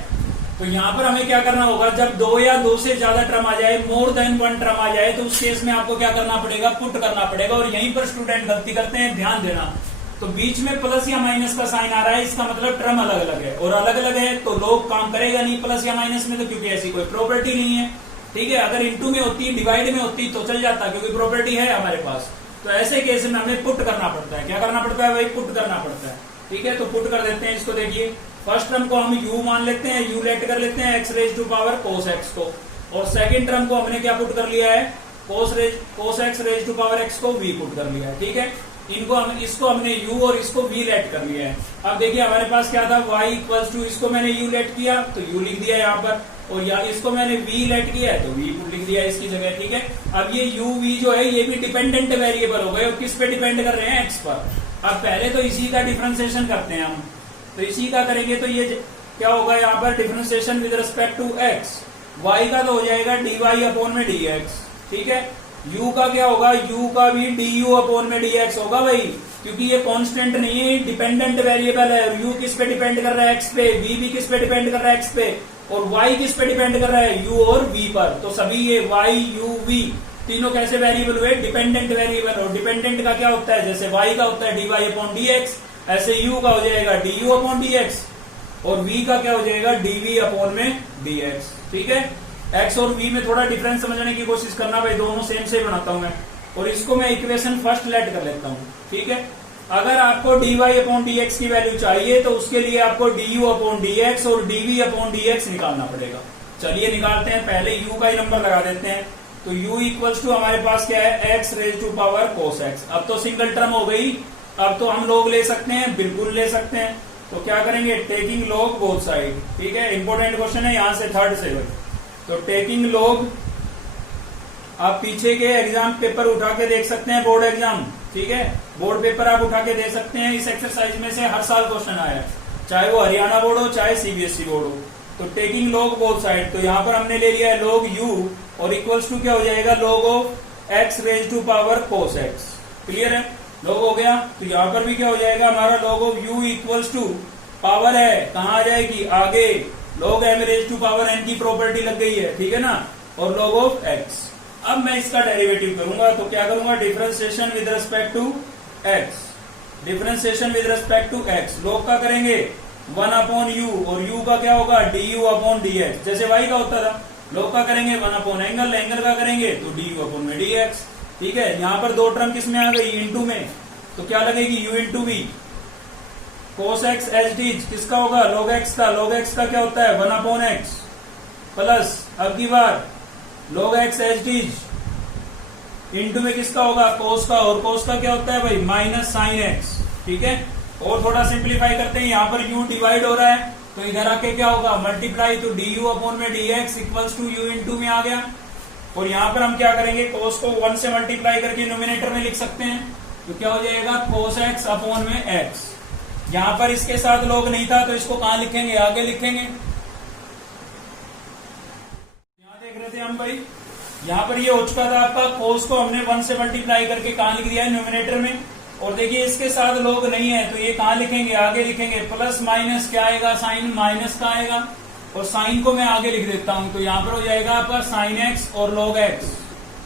तो यहाँ पर हमें क्या करना होगा, जब 2 या 2 से ज्यादा टर्म आ जाए, मोर देन 1 टर्म आ जाए, तो उस केस में आपको क्या करना पड़ेगा, पुट करना पड़ेगा। और यहीं पर स्टूडेंट गलती करते हैं, ध्यान देना। तो बीच में प्लस या माइनस का साइन आ रहा है, इसका मतलब टर्म अलग अलग है, और अलग अलग है तो log काम करेगा नहीं प्लस या माइनस में, तो क्योंकि ऐसी कोई प्रॉपर्टी नहीं है। ठीक है। अगर इनटू में होती, डिवाइड में होती तो चल जाता, क्योंकि प्रॉपर्टी है हमारे पास। तो ऐसे केस में हमें पुट करना पड़ता है। क्या करना पड़ता है भाई, पुट करना पड़ता है। ठीक है। तो पुट कर देते हैं इसको। देखिए फर्स्ट टर्म को हम u मान लेते हैं, u लेट कर लेते हैं x raise to power cos x को, और सेकंड टर्म को हमने क्या पुट कर लिया है, cos x raise to power x को v पुट कर लिया है। ठीक है। इसको हमने u और इसको v लेट कर लिया है। अब देखिए हमारे पास क्या था, y इक्वल्स टू, इसको मैंने u लेट किया तो u लिख दिया यहाँ पर, और या इसको मैंने v लेट किया है तो v लिख दिया इसकी जगह। ठीक है। अब ये u v जो है ये भी डिपेंडेंट वेरिएबल हो गए, और किस पे डिपेंड कर रहे हैं, x पर। अब पहले तो इसी का डिफरेंशिएशन करते हैं हम, तो इसी का करेंगे तो ये क्या होगा, यहाँ पर differentiation with respect to x। y का तो हो जाएगा dy अपॉन में dx। ठीक है। u का क्या होगा, u का भी du अपॉन में dx होगा भाई। क्योंकि ये कांस्टेंट नहीं है, डिपेंडेंट वेरिएबल है। यू किस पे डिपेंड कर रहा है? एक्स पे। वी भी किस पे डिपेंड कर रहा है? एक्स पे। और वाई किस पे डिपेंड कर रहा है? यू और वी पर। तो सभी ये वाई यू वी तीनों कैसे वेरिएबल हुए? Dependent variable. और डिपेंडेंट का क्या होता है? जैसे वाई का होता है d y upon d x, ऐसे यू का हो जाएगा d u upon d x, और v का क्या हो जाएगा? dv अपॉन में dx। ठीक है, x और v में थोड़ा डिफरेंस समझने की कोशिश करना भाई, दोनों सेम से बनाता हूं मैं। और इसको मैं इक्वेशन फर्स्ट लेट कर लेता हूं। ठीक है, अगर आपको dy अपॉन dx की वैल्यू चाहिए तो उसके लिए आपको du अपॉन dx और dv अपॉन dx निकालना पड़ेगा। चलिए निकालते हैं। पहले u का ही नंबर लगा देते हैं। तो u इक्वल्स टू हमारे पास क्या है? x raise to power cos x। अब तो सिंगल टर्म हो गई, अब तो हम लोग ले सकते हैं, बिल्कुल ले सकते हैं। तो क्या करेंगे? Taking log both side. ठीक है, इंपॉर्टेंट क्वेश्चन है यहां से थर्ड से भाई। तो टेकिंग लॉग, आप पीछे के एग्जाम पेपर उठा के देख सकते हैं, बोर्ड एग्जाम। ठीक है, बोर्ड पेपर आप उठा के दे सकते हैं। इस एक्सरसाइज में से हर साल क्वेश्चन आया है, चाहे वो हरियाणा बोर्ड हो चाहे सीबीएसई बोर्ड हो। तो टेकिंग लॉग बोथ साइड, तो यहाँ पर हमने ले लिया है लॉग यू और इक्वल्स टू क्या हो जाएगा? Log of x raise to power cos x. Clear है? लॉग हो गया। तो यहाँ पर भी क्या हो जाएगा हमारा? Log of u equals to power है, कहाँ आ जाएगी? आगे log m raise to power n की प्रॉपर्टी लग गई है। ठीक है ना, और लॉग ऑफ x। अब मैं इसका डेरिवेटिव करूंगा, तो क्या करूंगा? Differentiation with respect to x। Differentiation with respect to x, log का करेंगे 1 अपॉन u, और u का क्या होगा? du अपॉन dx, जैसे y का होता था। लॉग का करेंगे 1 अपॉन एंगल, एंगल का करेंगे तो du अपॉन में dx। ठीक है, यहाँ पर दो टर्म किस में आ गई? इनटू में। तो क्या लगेगी? u into v. Cos x H D किसका होगा? log x का। log x का क्या होता है? 1 अपॉन एक्स प्लस, अब की बार log x H D into में किसका होगा? कोस का। और कोस का क्या होता है भाई? Minus sine x. ठीक है, और थोड़ा सिंप्लीफाई करते हैं। यहाँ पर u डिवाइड हो रहा है, तो इधर आके क्या होगा? मल्टीप्लाई, तो du अपॉन में dx equals to u into में आ गया। और यहाँ पर हम क्या करेंगे? कोस को 1 से मल्टीप्लाई करके नोमिनेटर में लिख सकते हैं, तो क्या हो जाएगा? कोस एक्स अपॉन में एक्स। यहाँ पर इसके साथ लॉग नहीं था, तो इसको कहाँ लिखेंगे? आगे लिखेंगे। यहाँ देख रहे थे हम भाई, यहाँ पर ये हो चुका था आपका। कोस को हमने 1 से मल्टीप्लाई करके कहाँ लिख दिया है? न्यूमिनेटर में। और देखिए इसके साथ लॉग नहीं है, तो ये कहाँ लिखेंगे? आगे लिखेंगे। प्लस माइनस क्या आएगा? साइन माइनस का आएगा, और साइन को मैं आगे लिख देता हूं। तो यहाँ पर हो जाएगा आपका साइन एक्स और log एक्स।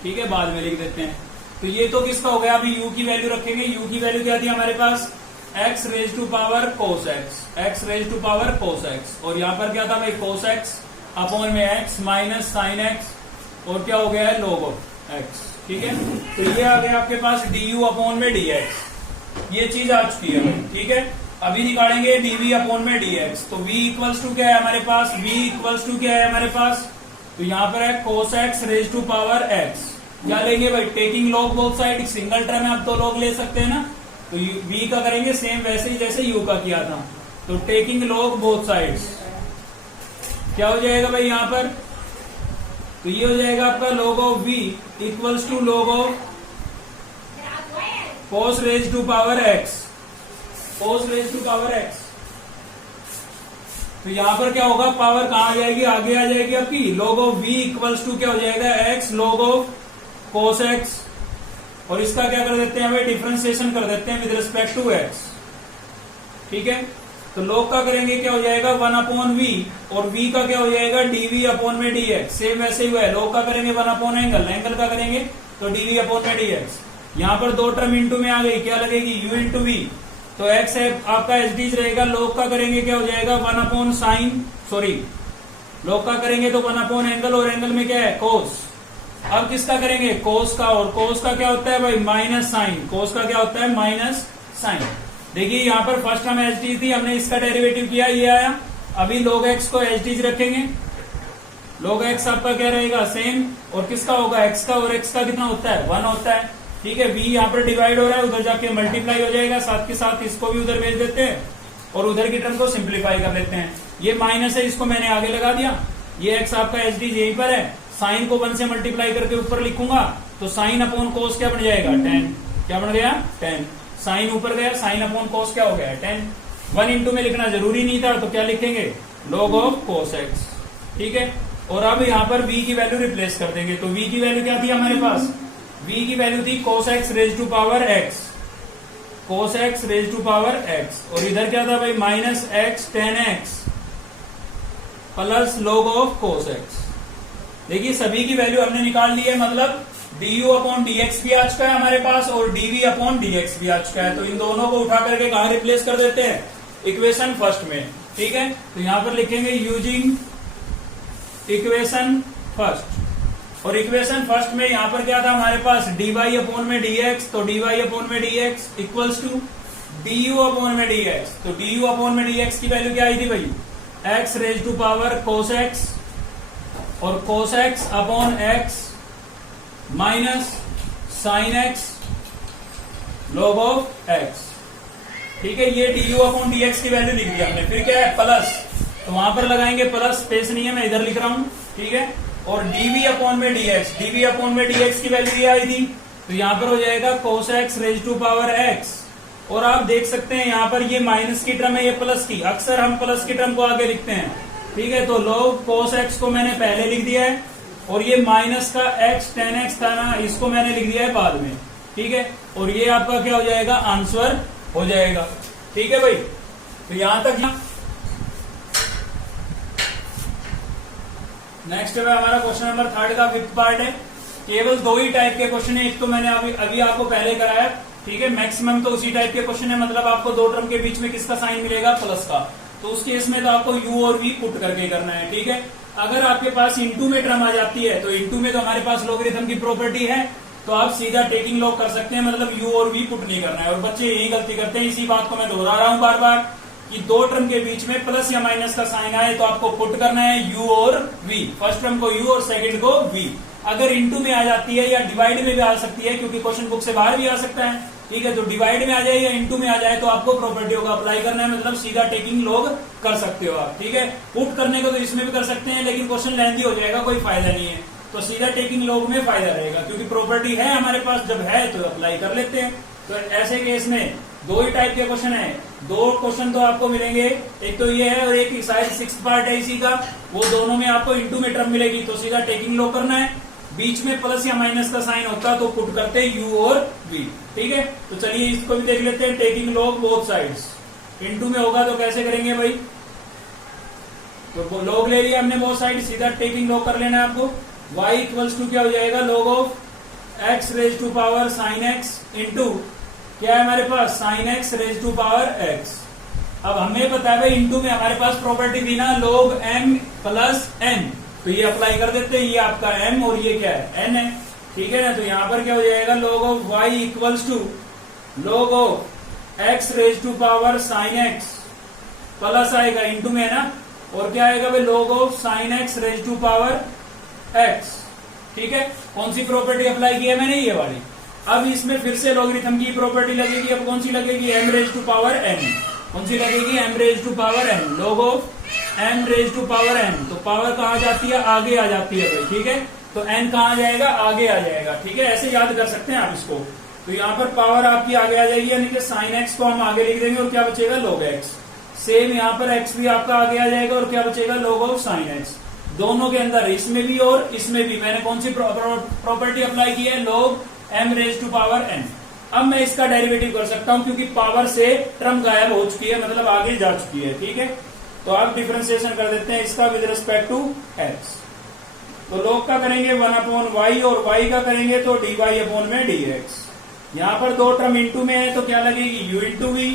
ठीक है, बाद में लिख देते हैं। तो ये तो किसका हो गया? अभी u की वैल्यू रखेंगे। u की वैल्यू क्या थी हमारे पास? x raise to power cos x, x raise to power cos x. और यहाँ पर क्या था भाई? कोस एक्स अपॉन में x माइनस साइन एक्स, और क्या हो गया है? log of x। ठीक है, तो ये आ गया आपके पास du अपॉन में dx। ये चीज आ चुकी है। ठीक है, अभी निकालेंगे dv अपॉन में dx। तो v इक्वल्स टू क्या है हमारे पास? v इक्वल्स टू क्या है हमारे पास? तो यहाँ पर है cos x raise to power x। क्या लेंगे भाई? Taking log both side, single term है, अब तो लॉग ले सकते हैं ना। तो v का करेंगे सेम वैसे ही जैसे u का किया था। तो टेकिंग लॉग बोथ साइड्स, क्या हो जाएगा भाई यहाँ पर? तो ये हो जाएगा आपका log of v equals to log of cos raise to power x। cos raise to power x, तो यहां पर क्या होगा? पावर कहां आ जाएगी? आगे आ जाएगी आपकी। log of v equals to क्या हो जाएगा? x log of cos x। और इसका क्या कर देते हैं भाई? डिफरेंशिएशन कर देते हैं विद रिस्पेक्ट टू x। ठीक है, तो log का करेंगे क्या हो जाएगा? 1 अपॉन v, और v का क्या हो जाएगा? dv अपॉन में dx। सेम वैसे ही हुआ है। log का करेंगे 1 अपॉन एंगल, एंगल का करेंगे तो dv अपॉन में dx। यहां पर दो टर्म इंटू में आ गई, क्या लगेगी? u into v. तो x है आपका एच डी रहेगा। log का करेंगे क्या हो जाएगा? 1 अपॉन साइन, सॉरी log का करेंगे तो 1 अपॉन एंगल, और एंगल में क्या है? कोस। अब किसका करेंगे? कोस का। और कोस का क्या होता है भाई? Minus sign. कोस का क्या होता है? Minus sine. देखिए यहाँ पर फर्स्ट हम एच डी थी, हमने इसका डेरिवेटिव किया, ये आया। अभी log x को एच डी रखेंगे। log x आपका क्या रहेगा? सेम। और किसका होगा? x का। और x का कितना होता है? 1 होता है। ठीक है, v यहाँ पर डिवाइड हो रहा है, उधर जाके मल्टीप्लाई हो जाएगा। साथ के साथ इसको भी उधर भेज देते हैं, और उधर की टर्म को सिंप्लीफाई कर लेते हैं। ये माइनस है, इसको मैंने आगे लगा दिया। ये x आपका एच डी यहीं पर है। साइन को 1 से मल्टीप्लाई करके ऊपर लिखूंगा, तो साइन अपॉन कोस क्या बन जाएगा? 10। क्या बन गया? 10। साइन ऊपर गया, साइन अपॉन कोस क्या हो गया? 10। 1 इंटू में लिखना जरूरी नहीं था, तो क्या लिखेंगे? log of cos x. ठीक है, और अब यहाँ पर v की वैल्यू रिप्लेस कर देंगे। तो v की वैल्यू क्या थी हमारे पास? v की वैल्यू थी cos x raise to power x। Cos x raise to power x, और इधर क्या था भाई minus x tan x plus log of cos x. देखिए सभी की वैल्यू हमने निकाल ली है, मतलब du अपॉन dx भी आ चुका है हमारे पास और dv अपॉन dx भी आ चुका है। तो इन दोनों को उठा करके कहां रिप्लेस कर देते हैं, इक्वेशन फर्स्ट में। ठीक है, तो यहां पर लिखेंगे यूजिंग इक्वेशन फर्स्ट, और इक्वेशन फर्स्ट में यहां पर क्या था हमारे पास dy अपॉन में dx, तो dy अपॉन में dx equals to du upon में dx, तो du अपॉन में dx की वैल्यू क्या आई थी भाई x raise to power cos x, और cos x upon x minus sine x log of x। ठीक है, ये du अपॉन dx की वैल्यू लिख दिया हमने। फिर क्या है प्लस, तो वहां पर लगाएंगे प्लस, स्पेस नहीं है मैं इधर लिख रहा हूं। ठीक है, और dv अपॉन में dx, dv अपॉन में dx की वैल्यू ये आई थी, तो यहां पर हो जाएगा cos x raise to power x। और आप देख सकते हैं यहां पर ये माइनस की टर्म है, ये प्लस की, अक्सर हम प्लस की टर्म को आगे लिखते हैं। ठीक है, तो log कोस x को मैंने पहले लिख दिया है, और ये माइनस का x टेन एक्स था ना, इसको मैंने लिख दिया है बाद में। ठीक है, और ये आपका क्या हो जाएगा आंसर हो जाएगा। ठीक है भाई, तो यहां तक नेक्स्ट है हमारा क्वेश्चन नंबर थर्ड का फिफ्थ पार्ट है। केवल दो ही टाइप के क्वेश्चन है, एक तो मैंने अभी आपको पहले कराया। ठीक है, मैक्सिमम तो उसी टाइप के क्वेश्चन है, मतलब आपको दो टर्म के बीच में किसका साइन मिलेगा प्लस का, तो उस केस में तो आपको u और v पुट करके करना है। ठीक है, अगर आपके पास इनटू में टर्म आ जाती है, तो इनटू में तो हमारे पास लॉगरिथम की प्रॉपर्टी है, तो आप सीधा टेकिंग लॉग कर सकते हैं, मतलब u और v पुट नहीं करना है। और बच्चे यही गलती करते हैं, इसी बात को मैं दोहरा रहा हूं बार बार, कि दो टर्म के बीच में प्लस या माइनस का साइन आए तो आपको पुट करना है u और v, फर्स्ट टर्म को u और सेकंड को v। अगर इनटू में आ जाती है या डिवाइड में भी आ सकती है, क्योंकि क्वेश्चन बुक से बाहर भी आ सकता है। ठीक है, तो डिवाइड में आ जाए या इनटू में आ जाए तो आपको प्रॉपर्टियों का अप्लाई करना है, मतलब सीधा टेकिंग लॉग कर सकते हो आप। ठीक है, पुट करने को तो इसमें भी कर सकते हैं, लेकिन क्वेश्चन लेंथी हो जाएगा, कोई फायदा नहीं है, तो सीधा टेकिंग लॉग में फायदा रहेगा, क्योंकि प्रॉपर्टी है हमारे पास, जब है तो अप्लाई कर लेते हैं। तो ऐसे केस में दो ही टाइप के क्वेश्चन है, दो क्वेश्चन तो आपको मिलेंगे, एक तो ये है और एक शायद सिक्स्थ पार्ट है इसी का, वो दोनों में आपको इनटू में टर्म मिलेगी, तो सीधा टेकिंग लॉग करना है। बीच में प्लस या माइनस का साइन होता तो पुट करते हैं u और v। ठीक है, तो चलिए इसको भी देख लेते हैं, taking log both sides. Into में होगा तो कैसे करेंगे भाई, तो लॉग ले लिया हमने बोथ साइड, सीधा टेकिंग लॉग कर लेना है आपको। y इक्वल्स टू क्या हो जाएगा log of x raise to power sine x into क्या है हमारे पास sine x raise to power x। अब हमें पता है भाई इनटू में हमारे पास प्रॉपर्टी थी ना log m प्लस n, तो ये अप्लाई कर देते हैं, ये आपका m और ये क्या है n है। ठीक है ना, तो यहां पर क्या हो जाएगा log of y equals to log of x raise to power sine x plus आएगा इनटू में है ना, और क्या आएगा भाई log of sine x raise to power x। ठीक है, कौन सी प्रॉपर्टी अप्लाई की है मैंने, ये वाली। अब इसमें फिर से लॉगरिथम की प्रॉपर्टी लगेगी, अब कौन सी लगेगी m raise to power n, कौन सी लगेगी m raise to power n, log of m raise to power n, तो पावर कहां जाती है आगे आ जाती है भाई। ठीक है, तो n कहां जाएगा आगे आ जाएगा। ठीक है, ऐसे याद कर सकते हैं आप इसको। तो यहाँ पर पावर आपकी आगे आ जाएगी, यानी कि साइन x को हम आगे लिख देंगे और क्या बचेगा log x। सेम यहाँ पर x भी आपका आगे आ जाएगा और क्या बचेगा log ऑफ साइन x। दोनों के अंदर इसमें भी और इसमें भी मैंने कौन सी प्रॉपर्टी अप्लाई की है, log m raise to power n। अब मैं इसका डेरिवेटिव कर सकता हूं, क्योंकि पावर से टर्म गायब हो चुकी है, मतलब आगे जा चुकी है। ठीक है, तो आप डिफरेंशिएशन कर देते हैं इसका विद रिस्पेक्ट टू x। तो log का करेंगे 1 अपॉन y और y का करेंगे तो dy अपॉन में dx। यहाँ पर दो टर्म इनटू में है तो क्या लगेगी u into v,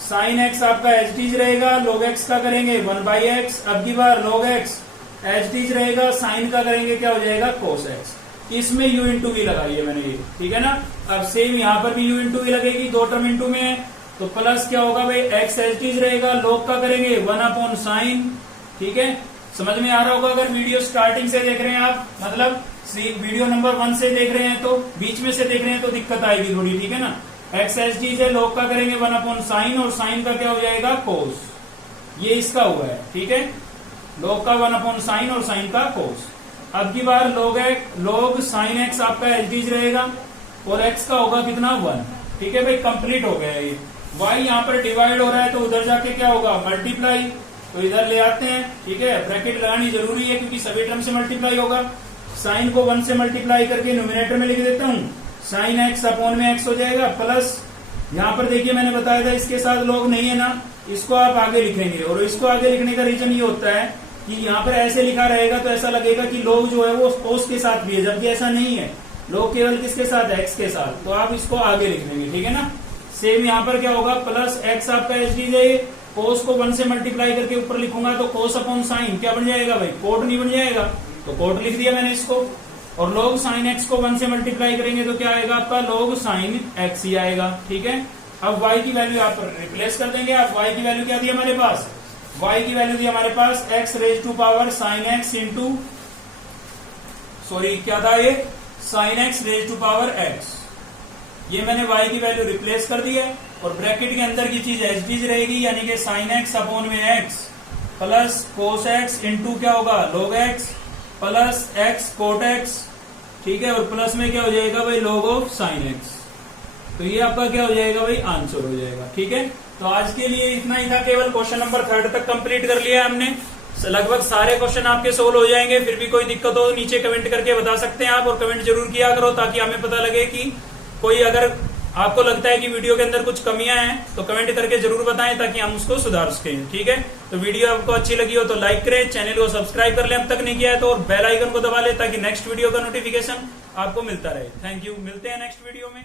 sine x आपका एच डीज रहेगा, log x का करेंगे 1/x, अब की बार log x एच डीज रहेगा, साइन का करेंगे क्या हो जाएगा cos x। इसमें u इंटू वी लगाई है मैंने ये। ठीक है ना, अब सेम यहाँ पर भी u इंटू वी लगेगी, दो टर्म इंटू में है तो प्लस क्या होगा भाई x एच डीज रहेगा, log का करेंगे 1 अपॉन साइन। ठीक है, समझ में आ रहा होगा अगर वीडियो स्टार्टिंग से देख रहे हैं आप, मतलब वीडियो नंबर 1 से देख रहे हैं, तो बीच में से देख रहे हैं तो दिक्कत आएगी थोड़ी। ठीक है ना, x एच डीज है, log का करेंगे 1 अपॉन साइन और साइन का क्या हो जाएगा cos, ये इसका हुआ है। ठीक है, log का 1 अपॉन साइन और साइन का cos। अब की बार log साइन x आपका एच डीज रहेगा और x का होगा कितना 1। ठीक है भाई, कंप्लीट हो गया ये। y यहाँ पर डिवाइड हो रहा है तो उधर जाके क्या होगा मल्टीप्लाई, तो इधर ले आते हैं। ठीक है, ब्रैकेट लगानी जरूरी है क्योंकि सभी टर्म से मल्टीप्लाई होगा। साइन को 1 से मल्टीप्लाई करके न्यूमिनेटर में लिख देता हूँ, साइन x अपॉन में x हो जाएगा प्लस यहाँ पर देखिए मैंने बताया था इसके साथ लोग नहीं है ना, इसको आप आगे लिखेंगे, और इसको आगे लिखने का रीजन ये होता है कि यहाँ पर ऐसे लिखा रहेगा तो ऐसा लगेगा कि लोग जो है वो कोस के साथ भी है, जबकि ऐसा नहीं है, लोग केवल किसके साथ है, एक्स के साथ, तो आप इसको आगे लिख देंगे, ठीक है ना। सेम यहाँ पर क्या होगा, प्लस एक्स आपका एच डी जाए, कोस को 1 से मल्टीप्लाई करके ऊपर लिखूंगा तो कोस अपॉन साइन क्या बन जाएगा भाई, कोट नहीं बन जाएगा, तो कोट लिख दिया मैंने इसको। और log साइन एक्स को 1 से मल्टीप्लाई करेंगे तो क्या आएगा आपका, log साइन एक्स ही आएगा, ठीक है। अब y की वैल्यू आप रिप्लेस कर देंगे। अब y की वैल्यू क्या दी हमारे पास, y की वैल्यू दी हमारे पास x raise to power sine x into, sorry क्या था ये, sine x raise to power x, ये मैंने y की वैल्यू रिप्लेस कर दी है। और ब्रैकेट के अंदर की चीज एच डी रहेगी, यानी कि साइन एक्स अपॉन में x plus cos x into क्या होगा, log x plus x cot x, ठीक है, और प्लस में क्या हो जाएगा भाई, log ऑफ साइन x। तो ये आपका क्या हो जाएगा भाई, आंसर हो जाएगा, ठीक है। तो आज के लिए इतना ही था, केवल क्वेश्चन नंबर 3 तक कंप्लीट कर लिया हमने, लगभग सारे क्वेश्चन आपके सोल्व हो जाएंगे। फिर भी कोई दिक्कत हो नीचे कमेंट करके बता सकते हैं आप, और कमेंट जरूर किया करो ताकि हमें पता लगे कि कोई अगर आपको लगता है कि वीडियो के अंदर कुछ कमियां हैं तो कमेंट करके जरूर बताएं ताकि हम उसको सुधार सकें, ठीक है। तो वीडियो आपको अच्छी लगी हो तो लाइक करें, चैनल को सब्सक्राइब कर लें अब तक नहीं किया है तो, और बेल आइकन को दबा लें ताकि नेक्स्ट वीडियो का नोटिफिकेशन आपको मिलता रहे। थैंक यू, मिलते हैं नेक्स्ट वीडियो में।